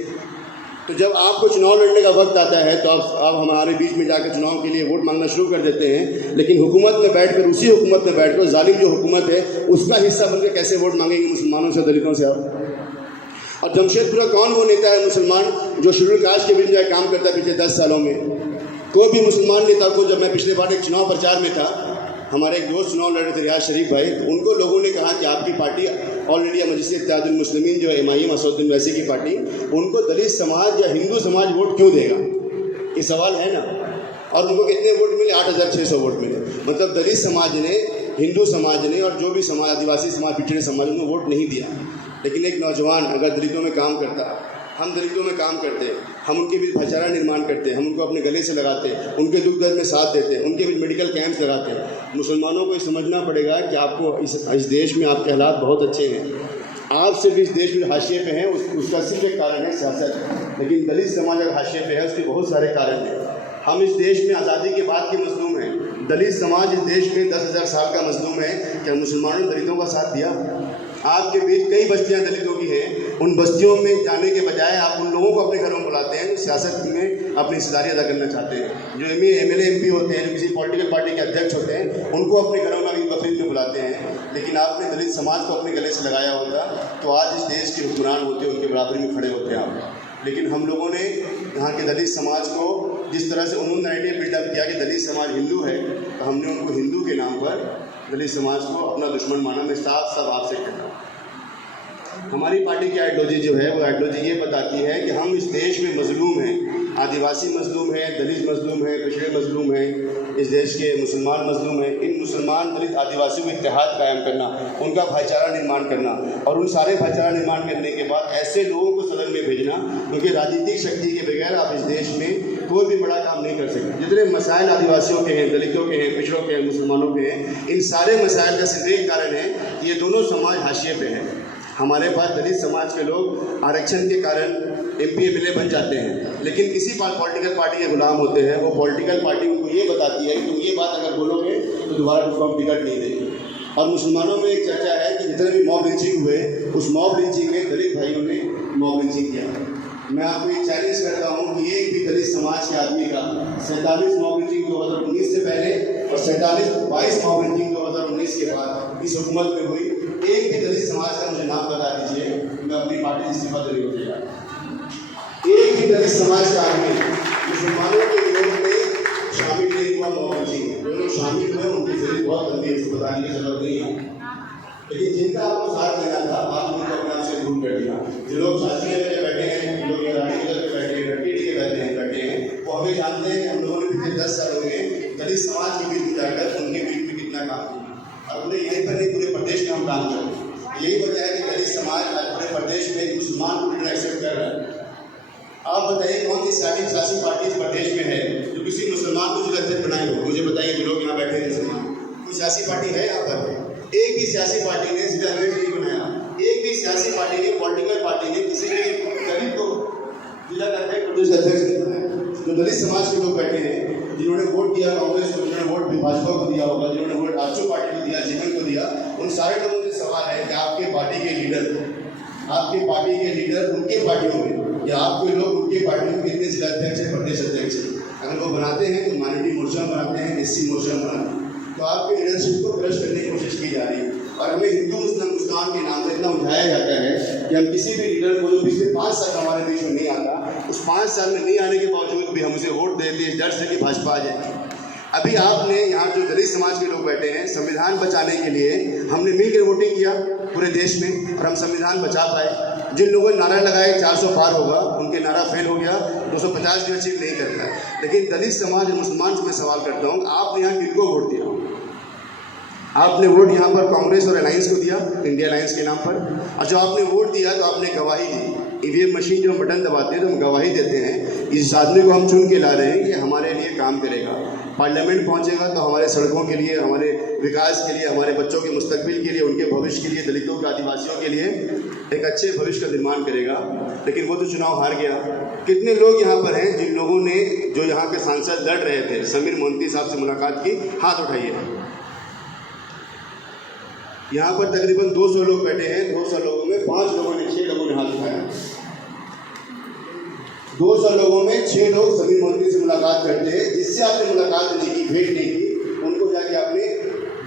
तो जब आपको चुनाव लड़ने का वक्त आता है तो आप हमारे बीच में जाकर चुनाव के लिए वोट मांगना शुरू कर देते हैं। लेकिन हुकूमत में बैठकर, उसी हुकूमत में बैठकर जालिम जो हुकूमत है उसका हिस्सा बनकर कैसे वोट मांगेंगे मुसलमानों से, दलितों से आप? और जमशेदपुर का कौन वो नेता है मुसलमान जो शेड्यूल कास्ट के बीच में काम करता है पिछले 10 सालों में? कोई भी मुसलमान नेता को, जब मैं पिछले बार एक चुनाव प्रचार में था, हमारे एक दोस्त चुनाव लड़ रहे थे रियाज शरीफ भाई, तो उनको लोगों ने कहा कि आपकी पार्टी ऑल इंडिया मजलिस इत्तेहादुल मुस्लिमीन जो है MIM असदुद्दीन वैसी की पार्टी, उनको दलित समाज या हिंदू समाज वोट क्यों देगा? ये सवाल है ना। और उनको कितने वोट मिले? 8600 वोट मिले। मतलब दलित समाज ने, हिंदू समाज ने और जो भी समाज, आदिवासी समाज, पिछड़े समाज, उनको वोट नहीं दिया। लेकिन एक नौजवान अगर दलितों में काम करता, हम दलितों में काम करते, हम उनके बीच भाईचारा निर्माण करते, हम उनको अपने गले से लगाते, उनके दुख दर्द में साथ देते, उनके बीच मेडिकल कैंप्स लगाते। मुसलमानों को ये समझना पड़ेगा कि आपको इस देश में आपके हालात बहुत अच्छे हैं, आप सिर्फ इस देश में हाशिए पे हैं, उसका सिर्फ एक कारण है सियासत। लेकिन दलित समाज अगर हाशिए पे है उसके बहुत सारे कारण हैं। हम इस देश में आज़ादी के बाद के मजलूम हैं। दलित समाज इस देश में 10,000 साल का मजलूम है। क्या मुसलमानों ने दलितों का साथ दिया? आपके बीच कई बस्तियां दलितों की हैं, उन बस्तियों में जाने के बजाय आप उन लोगों को अपने घरों में बुलाते हैं जो सियासत में अपनी हिस्सेदारी अदा करना चाहते हैं। जो MLA MP होते हैं, जो किसी पॉलिटिकल पार्टी के अध्यक्ष होते हैं, उनको अपने घरों में बकरीद में बुलाते हैं। लेकिन आपने दलित समाज को अपने गले से लगाया होता तो आज इस देश के हुक्मरान होते, उनके बराबरी में खड़े होते हैं आप। लेकिन हम लोगों ने यहाँ के दलित समाज को जिस तरह से उन्होंने नैरेटिव बिल्डअप किया कि दलित समाज हिंदू है, तो हमने उनको हिंदू के नाम पर दलित समाज को अपना दुश्मन माना। मैं साफ आपसे कहता हूँ, हमारी पार्टी की आइडियोलॉजी जो है वो आइडियोलॉजी ये बताती है कि हम इस देश में मजलूम हैं, आदिवासी मजलूम है, दलित मजलूम है, पिछड़े मजलूम हैं, इस देश के मुसलमान मजलूम हैं। इन मुसलमान दलित आदिवासियों में इत्तेहाद कायम करना, उनका भाईचारा निर्माण करना और उन सारे भाईचारा निर्माण करने के बाद ऐसे लोगों को सदन में भेजना, क्योंकि राजनीतिक शक्ति के बगैर आप इस देश में कोई भी बड़ा काम नहीं कर सकते। जितने मसाइल आदिवासियों के हैं, दलितों के हैं, पिछड़ों के हैं, मुसलमानों के हैं, इन सारे मसाइल का सिर्फ एक कारण है कि ये दोनों समाज हाशिए पे हैं। हमारे पास दलित समाज के लोग आरक्षण के कारण MP MLA बन जाते हैं, लेकिन किसी पॉलिटिकल पार्टी के गुलाम होते हैं। वो पॉलिटिकल पार्टी उनको ये बताती है कि तुम ये बात अगर बोलोगे तो दोबारा तुमको हम टिकट नहीं देंगे। और मुसलमानों में एक चर्चा है कि जितने भी मॉब लिंचिंग हुए, उस मॉब लिंचिंग में दलित भाइयों ने मॉब लिंचिंग किया। मैं आपको ये चैलेंज करता हूँ कि एक भी दलित समाज के आदमी का 47 मॉब लिंचिंग 2019 से पहले और 22 मॉब लिंचिंग 2019 के बाद इस हुकूमत में हुई, एक भी दलित समाज का मुझे नाम बता दीजिए, मैं अपनी पार्टी से इस्तीफा दे हो जाएगा। एक भी दलित समाज का आदमी मुसलमानों के विरोध में शामिल नहीं हुआ मॉब लिंचिंग में। जो लोग शामिल हुए उनकी जरूरत बहुत लंबी है, बताने की जरूरत नहीं है। लेकिन जिनका आपको साथ देना था, आप उनको अपने आप से दूर कर दिया। जो लोग शास्त्री में बैठे हैं, जो लोग रानी के बैठे हैं, बैठे हैं, वो आप भी जानते हैं कि हम लोगों ने पिछले 10 सालों में दलित समाज के बीच में जाकर उनके बीच में कितना काम किया, और पूरे यहीं पर नहीं पूरे प्रदेश में हम काम कर रहे हैं। यही वजह है कि दलित समाज आज पूरे प्रदेश में एक मुसलमान को लीडर एक्सेप्ट कर रहा है। आप बताइए कौन सी सियासी पार्टी इस प्रदेश में है जो किसी मुसलमान को लीडर एक्सेप्ट बनाई हो? मुझे बताइए, जो लोग यहाँ बैठे हैं मुसलमान, कोई सियासी पार्टी है यहाँ पर? एक भी सियासी पार्टी ने जिला अध्यक्ष नहीं बनाया, एक भी सियासी पार्टी ने, पॉलिटिकल पार्टी ने किसी भी दलित को जिला अध्यक्ष, प्रदेश अध्यक्ष नहीं बनाया। जो दलित समाज के लोग बैठे हैं, जिन्होंने वोट दिया कांग्रेस को, जिन्होंने वोट भाजपा को दिया होगा, जिन्होंने वोट आजसू पार्टी को दिया, जीवन को दिया, उन सारे लोगों से सवाल है कि आपके पार्टी के लीडर उनके पार्टियों में, या आप कोई लोग उनके पार्टियों में कितने जिला अध्यक्ष है, प्रदेश अध्यक्ष है? अगर वो बनाते हैं तो माइनॉरिटी मोर्चा बनाते हैं, एससी मोर्चा बनाते हैं, तो आपके लीडरशिप को क्रश करने की कोशिश की जा रही है। और हमें हिंदू मुस्लिम के नाम से इतना उठाया जाता है कि हम किसी भी लीडर को जो पिछले 5 साल हमारे देश में नहीं आता, उस 5 साल में नहीं आने के बावजूद भी हम उसे वोट देते हैं डर से कि भाजपा आ जाएगी। अभी आपने यहाँ जो दलित समाज के लोग बैठे हैं, संविधान बचाने के लिए हमने मिलकर वोटिंग किया पूरे देश में और हम संविधान बचा पाए। जिन लोगों ने नारा लगाए 400 पार होगा, उनके नारा फेल हो गया, 250 भी अचीव नहीं करता है। लेकिन दलित समाज और मुसलमान से मैं सवाल करता हूँ, आपने यहाँ किनको वोट दिया? आपने वोट यहाँ पर कांग्रेस और अलायंस को दिया, इंडिया अलायंस के नाम पर। और जो आपने वोट दिया तो आपने गवाही दी। ईवीएम मशीन जो हम बटन दबाते हैं तो हम गवाही देते हैं, इस आदमी को हम चुन के ला रहे हैं कि हमारे लिए काम करेगा, पार्लियामेंट पहुंचेगा तो हमारे सड़कों के लिए, हमारे विकास के लिए, हमारे बच्चों के मुस्तकबिल के लिए, उनके भविष्य के लिए, दलितों के, आदिवासियों के लिए एक अच्छे भविष्य का निर्माण करेगा। लेकिन वो तो चुनाव हार गया। कितने लोग यहाँ पर हैं जिन लोगों ने, जो यहाँ के सांसद लड़ रहे थे, समीर मोहंती साहब से मुलाकात की? हाथ उठाइए। यहाँ पर तकरीबन 200 लोग बैठे हैं। 200 लोगों में 5 लोगों ने, 6 लोगों ने हाथ उठाया। 200 लोगों में 6 लोग समीर मोहंती से मुलाकात करते हैं। जिससे आपने मुलाकात नहीं की, भेंट नहीं की, उनको जाके आपने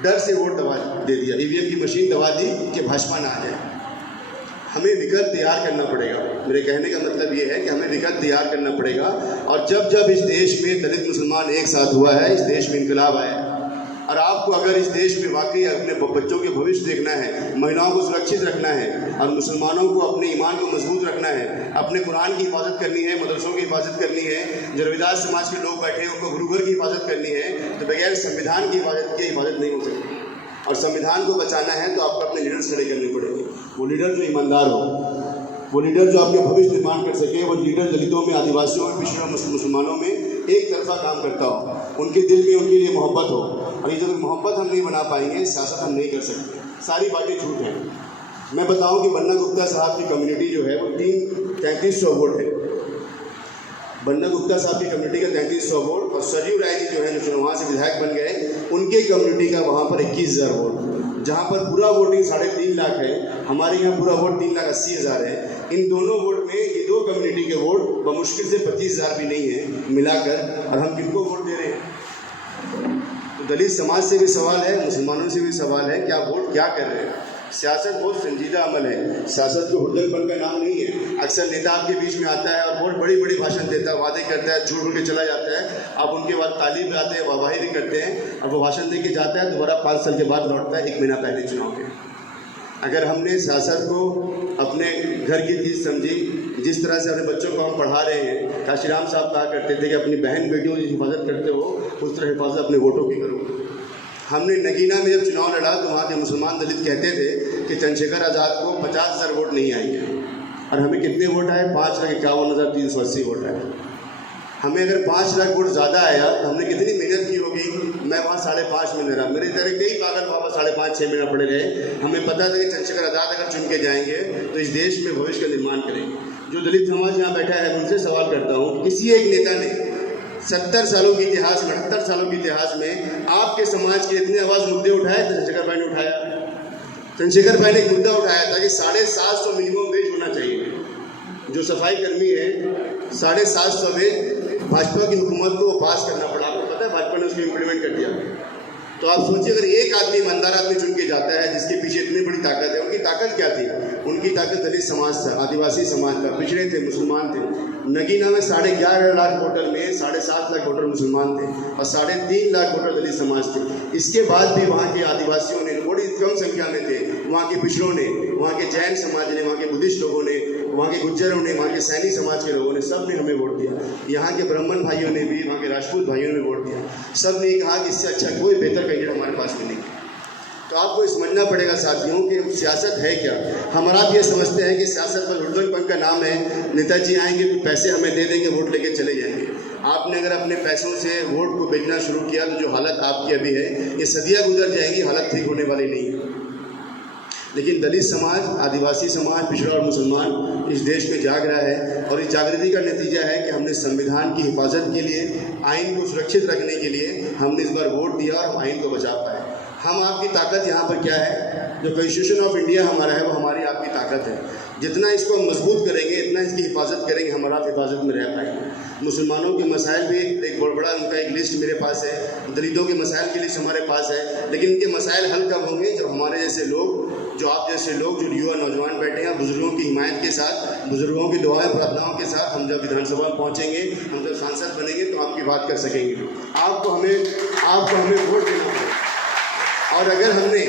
डर से वोट दबा दे दिया, ईवीएम की मशीन दबा दी कि भाजपा ना आ जाए। हमें विकल्प तैयार करना पड़ेगा। मेरे कहने का मतलब ये है कि हमें विकल्प तैयार करना पड़ेगा। और जब जब इस देश में दलित मुसलमान एक साथ हुआ है, इस देश में इनकलाब आया। और आपको अगर इस देश में वाकई अपने बच्चों के भविष्य देखना है, महिलाओं को सुरक्षित रखना है और मुसलमानों को अपने ईमान को मजबूत रखना है, अपने कुरान की हिफाजत करनी है, मदरसों की हिफाजत करनी है, जो रविदास समाज के लोग बैठे हैं उनको गुरु घर की हिफाजत करनी है, तो बगैर संविधान की हिफाजत नहीं हो सकती। और संविधान को बचाना है तो आपको अपने लीडर्स खड़े करने पड़ेंगे। वो लीडर जो ईमानदार हो, वो लीडर जो आपके भविष्य निर्माण कर सके, वो लीडर दलितों में, आदिवासियों में, पिछड़ों मुसलमानों में एक तरफा काम करता हो, उनके दिल में उनके लिए मोहब्बत हो। और ये जब मोहब्बत हम नहीं बना पाएंगे, सियासत हम नहीं कर सकते। सारी बातें झूठ हैं। मैं बताऊं कि बन्ना गुप्ता साहब की कम्युनिटी जो है वो 3300 वोट है। बन्ना गुप्ता साहब की कम्युनिटी का 3300 वोट, और सरयू राय जी जो है, जो वहाँ से विधायक बन गए, उनके कम्युनिटी का वहाँ पर 21,000 वोट। जहाँ पर पूरा वोटिंग 3.5 लाख है, हमारे यहाँ पूरा वोट 3,80,000 है। इन दोनों वोट में ये 2 कम्युनिटी के वोट बमुश्किल से 25,000 भी नहीं है मिलाकर, और हम किनको वोट दे रहे हैं? तो दलित समाज से भी सवाल है, मुसलमानों से भी सवाल है कि आप वोट क्या कर रहे हैं? सियासत बहुत संजीदा अमल है। सियासत को हुड्डनपन का नाम नहीं है। अक्सर नेता आपके बीच में आता है और बहुत बड़ी बड़ी भाषण देता है, वादे करता है, झूठ बोल के चला जाता है। आप उनके बाद तालीम में आते हैं, वाहवाही भी करते हैं, और वो भाषण दे के जाता है, दोबारा 5 साल के बाद लौटता है, 1 महीना पहले चुनाव के। अगर हमने सियासत को अपने घर की चीज़ समझी, जिस तरह से अपने बच्चों को हम पढ़ा रहे हैं, काशीराम साहब कहा करते थे कि अपनी बहन बेटियों की हिफाजत करते हो, उस तरह हिफाजत अपने वोटों की करो। हमने नगीना में जब चुनाव लड़ा तो वहाँ के मुसलमान दलित कहते थे कि चंद्रशेखर आज़ाद को 50,000 वोट नहीं आएंगे, और हमें कितने वोट आए? 5,51,380 वोट आए। हमें अगर 5 लाख वोट ज़्यादा आया तो हमने कितनी मेहनत की होगी? मैं वहाँ 5.5 महीने रहा, मेरे तरह कई पागल बाबा 5.5-6 महीना पड़े रहे। हमें पता था कि चंद्रशेखर आज़ाद अगर चुन के जाएंगे तो इस देश में भविष्य का निर्माण करेंगे। जो दलित समाज यहाँ बैठा है, उनसे सवाल करता हूँ, किसी एक नेता ने 70 सालों के इतिहास में, 78 सालों के इतिहास में आपके समाज के इतने आवाज़ मुद्दे उठाए? चंद्रशेखर भाई ने उठाया। चंद्रशेखर भाई ने एक मुद्दा उठाया था कि 750 मिनिमम वेज होना चाहिए। जो सफाई कर्मी है, 750 वेज भाजपा की हुकूमत को पास करना पड़ा। आपको पता है भाजपा ने उसको इम्प्लीमेंट कर दिया। तो आप सोचिए, अगर एक आदमी, ईमानदार आदमी चुन के जाता है, जिसके पीछे इतनी बड़ी ताकत है। उनकी ताकत क्या थी? उनकी ताकत दलित समाज था, आदिवासी समाज था, पिछड़े थे, मुसलमान थे। नगीना में 11.5 लाख वोटर में 7.5 लाख वोटर मुसलमान थे और 3.5 लाख वोटर दलित समाज थे। इसके बाद भी वहाँ के आदिवासियों ने, बड़ी कम संख्या में थे, वहाँ के पिछड़ों ने, वहाँ के जैन समाज ने, वहाँ के बुद्धिस्ट लोगों ने वहाँ के गुज्जरों ने, वहाँ के सैनी समाज के लोगों ने, सब ने हमें वोट दिया। यहाँ के ब्राह्मण भाइयों ने भी, वहाँ के राजपूत भाइयों ने वोट दिया। सब ने कहा कि इससे अच्छा कोई बेहतर कैंडिडेट हमारे पास मिलेगी। तो आपको समझना पड़ेगा साथियों कि सियासत है क्या। हमारा आप ये समझते हैं कि सियासत पर लुटनपन का नाम है, नेताजी आएंगे तो पैसे हमें दे देंगे, वोट लेके चले जाएंगे। आपने अगर अपने पैसों से वोट को बेचना शुरू किया तो जो हालत आपकी अभी है, ये सदियाँ गुजर जाएंगी, हालत ठीक होने वाली नहीं है। लेकिन दलित समाज, आदिवासी समाज, पिछड़ा और मुसलमान इस देश में जाग रहा है, और इस जागृति का नतीजा है कि हमने संविधान की हिफाजत के लिए, आइन को सुरक्षित रखने के लिए हमने इस बार वोट दिया और हम आइन को बचा पाए। हम आपकी ताकत यहाँ पर क्या है, जो कॉन्स्टिट्यूशन ऑफ इंडिया हमारा है वो हमारी आपकी ताकत है। जितना इसको हम मजबूत करेंगे, इतना इसकी हिफाजत करेंगे, हमारा आप हिफाजत में रह पाएंगे। मुसलमानों के मसाइल भी एक बहुत बड़ा उनका एक लिस्ट मेरे पास है, दलितों के मसाइल की लिस्ट हमारे पास है, लेकिन इनके मसाइल हल कब होंगे जब हमारे जैसे लोग, जो आप जैसे लोग, जो युवा नौजवान बैठे हैं, बुजुर्गों की हिमायत के साथ, बुजुर्गों की दुआएं प्रार्थनाओं के साथ हम जब विधानसभा में पहुँचेंगे, हम जब सांसद बनेंगे तो आपकी बात कर सकेंगे। आपको हमें वोट देना होगा। और अगर हमने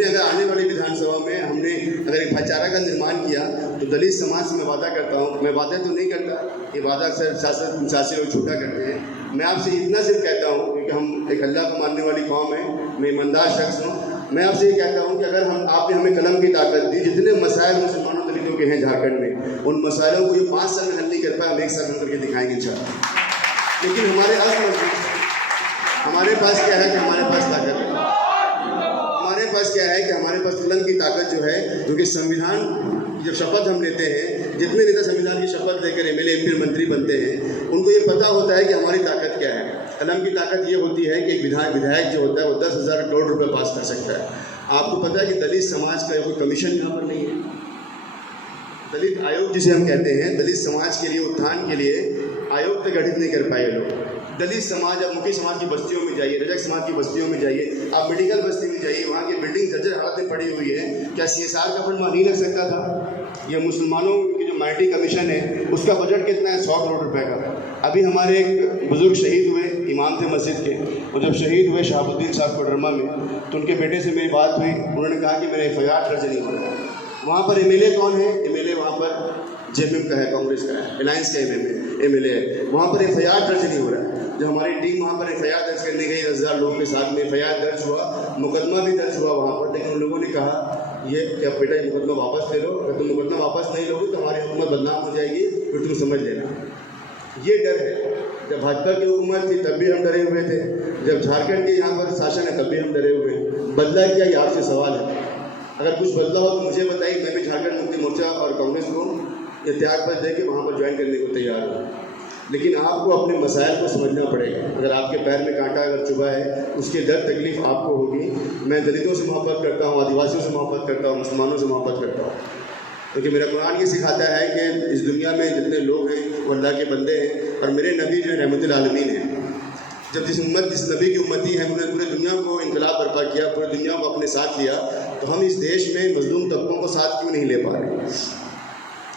अगर आने वाली विधानसभा में हमने अगर एक भाईचारा का निर्माण किया तो दलित समाज से मैं वादा करता हूँ, मैं वादा तो नहीं करता, ये वादा अक्सर शासी लोग झूठा करते हैं। मैं आपसे इतना सिर्फ कहता हूँ क्योंकि हम एक अल्लाह को मानने वाली कौम है, मैं ईमानदार शख्स हूँ। मैं आपसे ये कहता हूँ कि अगर आपने हमें कलम की ताकत दी, जितने मसाइल मुसलमानों दलितों के हैं झारखंड में, उन मसाइलों को ये 5 साल में हल नहीं कर पाए, हम 1 साल में करके दिखाएंगे इंशाअल्लाह। लेकिन हमारे पास क्या है कि हमारे पास ताकत है, हमारे पास क्या है कि हमारे पास कलम की ताकत जो है, क्योंकि संविधान जब शपथ हम लेते हैं, जितने नेता संविधान की शपथ लेकर एमएलए एमपी मंत्री बनते हैं, उनको ये पता होता है कि हमारी ताकत क्या है। कलम की ताकत ये होती है कि एक विधायक जो होता है वो 10,000 करोड़ रुपए पास कर सकता है। आपको पता है कि दलित समाज का कोई कमीशन यहाँ पर नहीं है। दलित आयोग जिसे हम कहते हैं, दलित समाज के लिए उत्थान के लिए आयोग तक गठित नहीं कर पाए लोग। दलित समाज, आप मुखी समाज की बस्तियों में जाइए, रजक समाज की बस्तियों में जाइए, आप मेडिकल बस्ती में जाइए, वहाँ की बिल्डिंग जर्जर हालत में पड़ी हुई है। क्या CSR का फंड वहाँ नहीं लग सकता था? ये मुसलमानों की जो माइनॉरिटी कमीशन है उसका बजट कितना है? 100 करोड़ रुपए का। अभी हमारे एक बुजुर्ग शहीद हुए, इमाम थे मस्जिद के, और जब शहीद हुए शहाबुद्दीन साहब कोडरमा में, तो उनके बेटे से मेरी बात हुई। उन्होंने कहा कि मेरा FIR दर्ज नहीं हो रहा। वहाँ पर MLA कौन है? MLA वहाँ पर JPM का है, कांग्रेस का है, अलायंस का MLA है। वहाँ पर FIR दर्ज नहीं हो रहा है। जब हमारी टीम वहाँ पर FIR दर्ज करने गई 10,000 लोगों के साथ में, FIR दर्ज हुआ, मुकदमा भी दर्ज हुआ वहाँ पर, लेकिन उन लोगों ने कहा ये क्या बेटा ये मुकदमा वापस ले लो, अगर तुम मुकदमा वापस नहीं लोगे तो हमारी हुकूमत बदनाम हो जाएगी, फिर तुम समझ लेना। ये डर है। जब भाजपा की हुकूमत थी तब भी हम डरे हुए थे, जब झारखंड के यहाँ पर शासन है तब भी हम डरे हुए हैं। बदला क्या, ये आपसे सवाल है। अगर कुछ बदला हो तो मुझे बताइए, मैं भी झारखंड मुक्ति मोर्चा और कांग्रेस को ये त्याग पत्र दे के वहाँ पर ज्वाइन करने को तैयार हूँ। लेकिन आपको अपने मसाइल को समझना पड़ेगा। अगर आपके पैर में कांटा अगर चुभा है, उसकी दर्द तकलीफ आपको होगी। मैं दलितों से मोहब्बत करता हूँ, आदिवासियों से मोहब्बत करता हूँ, मुसलमानों से मोहब्बत करता हूँ, क्योंकि मेरा कुरान ये सिखाता है कि इस दुनिया में जितने लोग हैं वो अल्लाह के बंदे हैं, और मेरे नबी जो रहमतुल आलमीन हैं। जब जिस नबी की उम्मती है, उन्होंने पूरी दुनिया को इनकलाब बर्पा किया, पूरी दुनिया को अपने साथ लिया, तो हम इस देश में मजलूम तबकों को साथ क्यों नहीं ले पा रहे?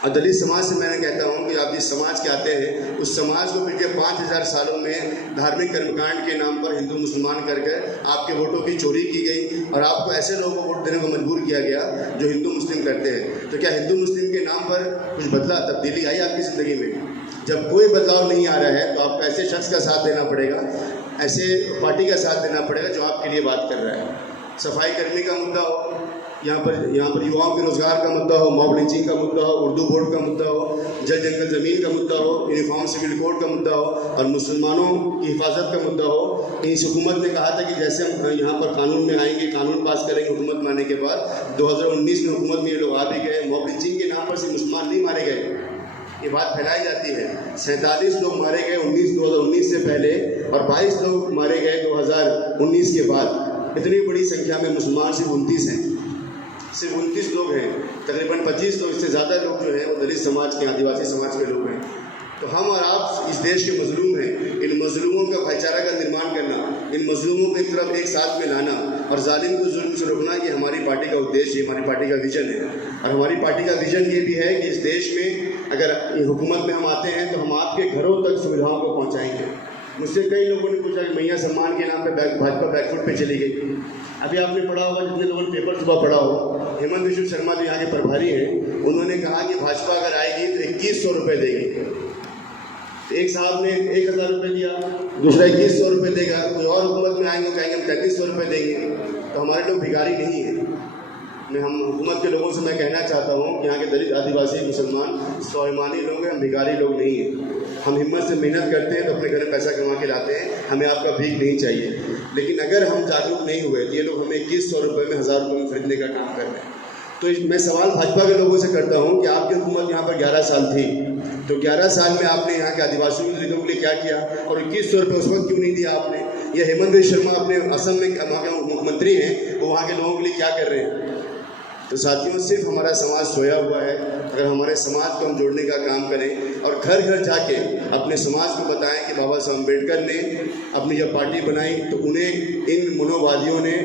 और दलित समाज से मैंने कहता हूँ कि आप जिस समाज के आते हैं, उस समाज को पिछले 5,000 सालों में धार्मिक कर्मकांड के नाम पर हिंदू मुसलमान करके आपके वोटों की चोरी की गई, और आपको ऐसे लोगों को वोट देने को मजबूर किया गया जो हिंदू मुस्लिम करते हैं। तो क्या हिंदू मुस्लिम के नाम पर कुछ बदला, तब्दीली आई आपकी ज़िंदगी में? जब कोई बदलाव नहीं आ रहा है तो आपको ऐसे शख्स का साथ देना पड़ेगा, ऐसे पार्टी का साथ देना पड़ेगा जो आपके लिए बात कर रहा है। सफाई कर्मी का मुद्दा हो, यहाँ पर युवाओं के रोज़गार का मुद्दा हो, मॉब लिंचिंग का मुद्दा हो, उर्दू बोर्ड का मुद्दा हो, जल जंगल ज़मीन का मुद्दा हो, यूनिफॉर्म सिविल कोड का मुद्दा हो, और मुसलमानों की हिफाजत का मुद्दा हो। इस हुकूमत ने कहा था कि जैसे हम यहाँ पर कानून में आएंगे, कानून पास करेंगे हुकूमत में आने के बाद। 2019 में हुकूमत में ये लोग आ भी गए। मॉब लिंचिंग के नाम पर सिर्फ मुसलमान नहीं मारे गए, ये बात फैलाई जाती है। 47 लोग मारे गए 2019 से पहले, और 22 लोग मारे गए 2019 के बाद। इतनी बड़ी संख्या में मुसलमान सिर्फ 29 हैं, सिर्फ 29 लोग हैं। तकरीबन 25 लोग, इससे ज़्यादा लोग जो हैं वो दलित समाज के, आदिवासी समाज के लोग हैं। तो हम और आप इस देश के मजलूम हैं। इन मजलूमों का भाईचारा का निर्माण करना, इन मजलूमों को एक तरफ एक साथ में लाना और जालिम को जुल्म से रोकना, ये हमारी पार्टी का उद्देश्य है, हमारी पार्टी का विजन है। और हमारी पार्टी का विजन ये भी है कि इस देश में अगर ये हुकूमत में हम आते हैं तो हम आपके घरों तक सुविधाओं को पहुँचाएँगे। मुझसे कई लोगों ने पूछा कि मैया सम्मान के नाम पे भाजपा बैकफुट पे चली गई। अभी आपने पढ़ा होगा, जितने लोगों ने पेपर सुबह पढ़ा हो, हेमंत बिश्व शर्मा जो यहाँ के प्रभारी हैं, उन्होंने कहा कि भाजपा अगर आएगी तो 2100 रुपये देगी। एक साहब ने 1000 रुपये दिया, दूसरा 2100 रुपये देगा, कोई और हुकूमत में आएंगे कहेंगे हम 3300 रुपये देंगे। तो हमारे लोग भिखारी नहीं हैं। हम हुकूमत के लोगों से मैं कहना चाहता हूँ कि यहाँ के दलित, आदिवासी, मुसलमान स्वाभिमानी लोग हैं, हम भिखारी लोग नहीं हैं। हम हिम्मत से मेहनत करते हैं तो अपने घर में पैसा कमा के लाते हैं, हमें आपका भीख नहीं चाहिए। लेकिन अगर हम जागरूक नहीं हुए तो ये लोग हमें 2100 रुपये में 1000 रुपये में खरीदने का काम कर रहे हैं। तो मैं सवाल भाजपा के लोगों से करता हूँ कि आपकी हुकूमत यहाँ पर 11 साल थी, तो 11 साल में आपने यहाँ के आदिवासियों के दलितों के लिए क्या किया, और 2100 रुपये उस वक्त क्यों नहीं दिया आपने? ये हेमंत बिश्व शर्मा अपने असम में वहाँ के मुख्यमंत्री हैं, वो वहाँ के लोगों के लिए क्या कर रहे हैं? तो साथियों, सिर्फ हमारा समाज सोया हुआ है। अगर हमारे समाज को हम जोड़ने का काम करें और घर घर जाके अपने समाज को बताएं कि बाबा साहब अम्बेडकर ने अपनी जब पार्टी बनाई तो उन्हें इन मनोवादियों ने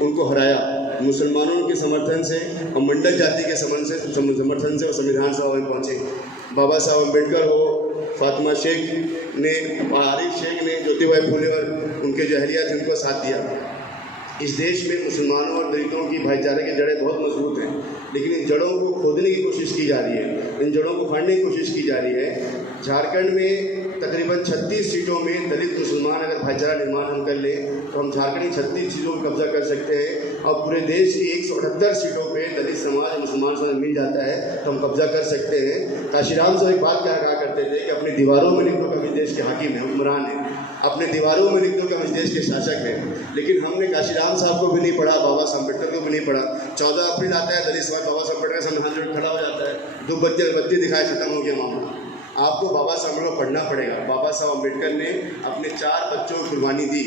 उनको हराया, मुसलमानों के समर्थन से और मंडल जाति के समर्थन से और संविधान सभा में पहुँचे। बाबा साहब अम्बेडकर हो, फातिमा शेख ने, आरिफ शेख ने, ज्योतिबाई फुले और उनके जो अहलिया थे उनको साथ दिया। इस देश में मुसलमानों और दलितों की भाईचारे की जड़ें बहुत मजबूत हैं, लेकिन इन जड़ों को खोदने की कोशिश की जा रही है, इन जड़ों को फाड़ने की कोशिश की जा रही है। झारखंड में तकरीबन 36 सीटों में दलित मुसलमान अगर भाईचारा निर्माण हम कर लें तो हम झारखंड की 36 सीटों पर कब्जा कर सकते हैं, और पूरे देश की 178 सीटों पे दलित समाज और मुसलमान समाज मिल जाता है तो हम कब्जा कर सकते हैं। काशीराम साहब एक बात क्या कहा करते थे कि अपनी दीवारों में लिख दो कि हम इस देश के हाकिम हैं, हुक्मरान हैं, अपने दीवारों में लिख दो कि हम इस देश के शासक हैं। लेकिन हमने काशीराम साहब को भी नहीं पढ़ा, बाबा साहब अम्बेडकर को भी नहीं पढ़ा। 14 अप्रैल आता है, दलित समाज बाबा साहब अम्बेडकर के सामने हाथ जोड़ खड़ा हो जाता है, 2 बत्ती दिखाए, खत्म हो गया मामला। आपको बाबा साहब अम्बेडकर को पढ़ना पड़ेगा। बाबा साहब अम्बेडकर ने अपने 4 बच्चों को कुर्बानी दी,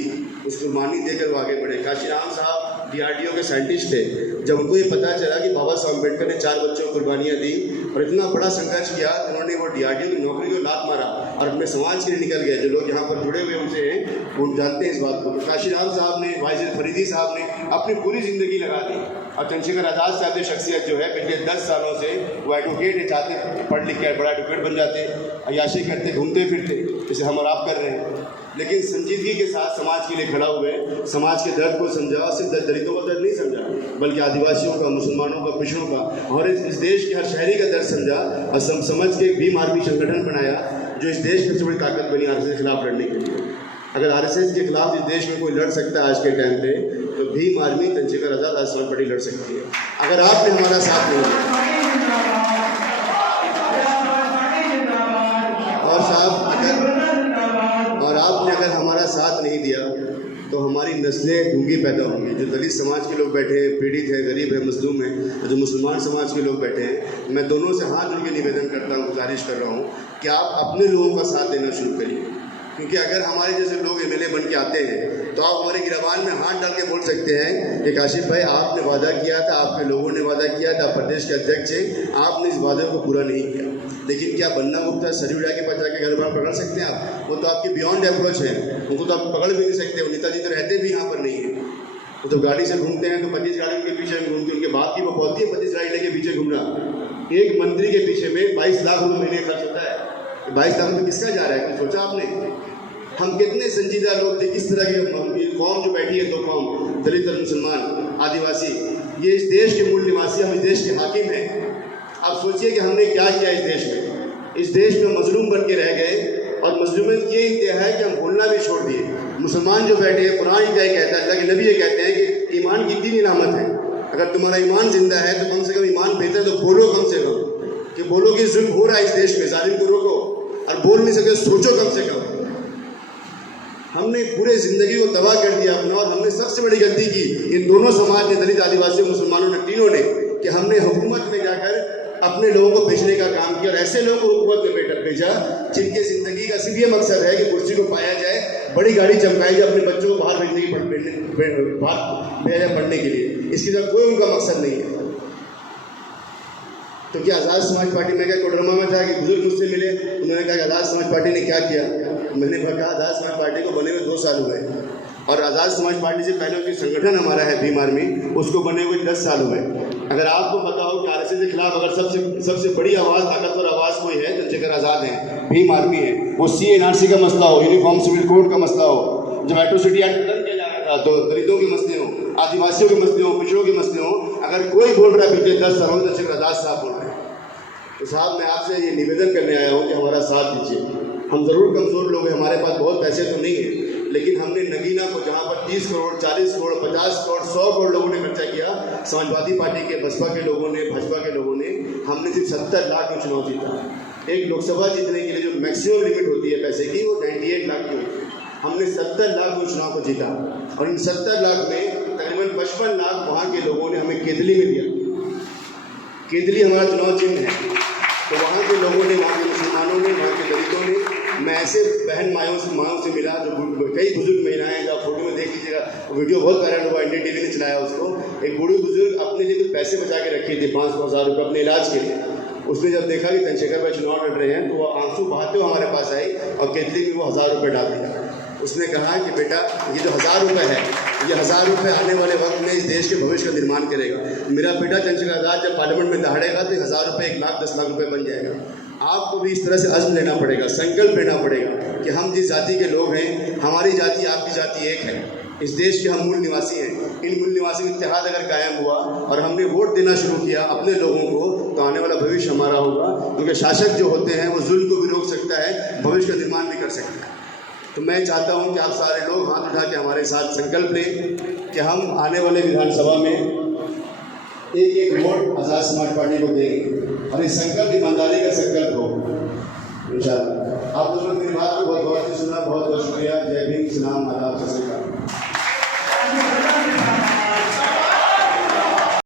उस कुर्बानी देकर वो आगे बढ़े। काशीराम साहब DRDO के साइंटिस्ट थे, जब उनको ये पता चला कि बाबा साहब अम्बेडकर ने 4 बच्चों को कुर्बानियाँ दी और इतना बड़ा संघर्ष किया, तो उन्होंने वो DRDO की नौकरी को लात मारा और अपने समाज के लिए निकल गए। जो लोग यहाँ पर जुड़े हुए उनसे हैं वो जानते हैं इस बात को। काशीराम साहब ने, वाइज़ फरीदी साहब ने अपनी पूरी ज़िंदगी लगा दी, और चंद्रशेखर आज़ाद साहब की शख्सियत जो है पिछले 10 सालों से वो एडवोकेट है, चाहते पढ़ लिख कर बड़ा एडवोकेट बन जाते, अय्याशी करते, घूमते फिरते, जैसे हम और आप कर रहे हैं। लेकिन संजीदगी के साथ समाज के लिए खड़ा हुए, समाज के दर्द को समझा, सिर्फ दलितों का दर्द नहीं समझा, बल्कि आदिवासियों का, मुसलमानों का, पिछड़ों का और इस देश के हर शहरी का दर्द समझा और समझ के एक भीम आर्मी संगठन बनाया जो इस देश की सबसे बड़ी ताकत बनी RSS के खिलाफ लड़ने के लिए। अगर RSS के खिलाफ इस देश में कोई लड़ सकता है आज के टाइम पे, तो भीम आर्मी, चंद्रशेखर आज़ाद, आज़ाद समाज पार्टी लड़ सकती है। अगर आपने हमारा साथ नहीं दिया और आपने अगर हमारा साथ नहीं दिया तो हमारी नस्लें गूंगी पैदा होंगी। जो दलित समाज के लोग बैठे हैं, पीड़ित है, गरीब है, मजलूम है, जो मुसलमान समाज के लोग बैठे हैं, मैं दोनों से हाथ जोड़ के निवेदन करता हूँ, गुजारिश कर रहा हूँ कि आप अपने लोगों का साथ देना शुरू करिए। क्योंकि अगर हमारे जैसे लोग MLA बन के आते हैं तो आप हमारे गिरबान में हाथ डाल के बोल सकते हैं कि काशिफ भाई आपने वादा किया था, आपके लोगों ने वादा किया था, प्रदेश के अध्यक्ष हैं, आपने इस वादे को पूरा नहीं किया। लेकिन क्या बन्ना गुप्ता सरयू के पास जाके घर पकड़ सकते हैं आप? वो तो आपकी बियॉन्ड अप्रोच है, उनको तो आप पकड़ भी नहीं सकते। वो नेताजी तो रहते भी यहाँ पर नहीं है, वो तो गाड़ी से घूमते हैं, तो 25 गाड़ी के पीछे घूमते, उनके बाप की वो पौती है 25 गाड़ी लेके पीछे घूम रहा। एक मंत्री के पीछे में 22 लाख रुपये महीने खर्च होता है। 22 लाख रुपये किसका जा रहा है, कुछ सोचा आपने? हम कितने संजीदा लोग थे, किस तरह की कौम जो बैठी है, 2 कौम, दलित और मुसलमान, आदिवासी, ये इस देश के मूल निवासी, हम इस देश के हाकिम हैं। आप सोचिए कि हमने क्या किया इस देश में। इस देश में मजलूम बन के रह गए, और मजलूमियत ये इंतहा है कि हम बोलना भी छोड़ दिए। मुसलमान जो बैठे हैं, कुरान क्या कहता है, अल्लाह के नबी ये कहते हैं कि ईमान की 3 इनामत है। अगर तुम्हारा ईमान जिंदा है तो कम से कम ईमान बेहतर, तो बोलो कम से कम, कि बोलो कि जुल्म हो रहा है इस देश में, जालिम को रोको, और बोल नहीं सकते सोचो कम से कम। हमने पूरे ज़िंदगी को तबाह कर दिया अपना, और हमने सबसे बड़ी गलती की इन दोनों समाज ने, दलित, आदिवासी, मुसलमानों ने, तीनों ने, कि हमने हुकूमत में जाकर अपने लोगों को भेजने का काम किया, और ऐसे लोगों को हुकूमत में भेजा जिनके ज़िंदगी का सिर्फ ये मकसद है कि कुर्सी को पाया जाए, बड़ी गाड़ी चमकाई जाए, अपने बच्चों को बाहर भेजने की बाहर भेजा पढ़ने के लिए। इसकी तरफ कोई उनका मकसद नहीं है। तो क्या आज़ाद समाज पार्टी में, क्या कोडरमा में था कि बुजुर्ग मुझसे मिले, उन्होंने कहा कि आज़ाद समाज पार्टी ने क्या किया? मैंने कहा आज़ाद समाज पार्टी को बने हुए 2 साल हुए, और आज़ाद समाज पार्टी से पहले जो संगठन हमारा है भीम आर्मी, उसको बने हुए 10 साल हुए। अगर आपको पता हो कि आरएसएस के खिलाफ अगर सबसे बड़ी आवाज़, ताकतवर आवाज़ कोई है, चंद्रशेखर आज़ाद हैं, भीम आर्मी है, वो CA/NRC का मसला हो, यूनिफॉर्म सिविल कोड का मसला हो, जब एट्रोसिटी एक्ट खत्म किया जा रहा था तो दलितों के मसले हों, आदिवासियों के मसले हों, पिछड़ों के मसले हों, अगर कोई बोल रहा है पिछले 10 सालों में चंद्रशेखर आज़ाद साहब बोल रहे हैं। तो साहब मैं आपसे ये निवेदन करने आया हूँ कि हमारा साथ दीजिए। हम ज़रूर कमज़ोर लोग हैं, हमारे पास बहुत पैसे तो नहीं हैं, लेकिन हमने नगीना को जहाँ पर 30 करोड़, 40 करोड़, 50 करोड़, 100 करोड़ लोगों ने खर्चा किया, समाजवादी पार्टी के, बसपा के लोगों ने, भाजपा के लोगों ने, हमने सिर्फ 70 लाख में चुनाव जीता। एक लोकसभा जीतने के लिए जो मैक्सिमम लिमिट होती है पैसे की, वो 98 लाख की होती है। हमने 70 लाख में चुनाव को जीता, और इन 70 लाख में तकरीबन 55 लाख वहाँ के लोगों ने हमें केतली में दिया। केतली हमारा चुनाव चिन्ह है। तो वहाँ के लोगों ने, वहाँ के मुसलमानों ने, वहाँ के दलितों ने, मैं ऐसे बहन मायों से मिला, जो कई बुजुर्ग महिलाएं हैं, आप फोटो में देख लीजिएगा, वीडियो बहुत वायरल हुआ, इंडियन टीवी ने चलाया उसको। एक बूढ़ी बुजुर्ग अपने लिए कुछ पैसे बचा के रखी थी, 500,000 रुपये अपने इलाज के लिए। उसने जब देखा कि चंद्रशेखर भाई चुनाव लड़ रहे हैं, तो वो आंसू बहाते हुए हमारे पास आई और केतली में वो 1000 रुपये डाल दिया। उसने कहा कि बेटा, ये जो 1000 रुपये है, ये 1000 रुपये आने वाले वक्त में इस देश के भविष्य का निर्माण करेगा। मेरा बेटा चंद्रशेखर आज़ाद जब पार्लियामेंट में दहाड़ेगा तो 1000 रुपये 1 लाख 10 लाख रुपये बन जाएगा। आपको भी इस तरह से अज़्म लेना पड़ेगा, संकल्प लेना पड़ेगा कि हम जिस जाति के लोग हैं, हमारी जाति आपकी जाति एक है, इस देश के हम मूल निवासी हैं। इन मूल निवासी का इत्तेहाद अगर कायम हुआ और हमने वोट देना शुरू किया अपने लोगों को, तो आने वाला भविष्य हमारा होगा। क्योंकि शासक जो होते हैं वो जुल्म को भी रोक सकता है, भविष्य का निर्माण भी कर सकता है। तो मैं चाहता हूं कि आप सारे लोग हाथ उठा के हमारे साथ संकल्प लें कि हम आने वाले विधानसभा में एक वोट आज़ाद समाज पार्टी को देंगे, और इस संकल्प ईमानदारी का संकल्प हो इंशाअल्लाह।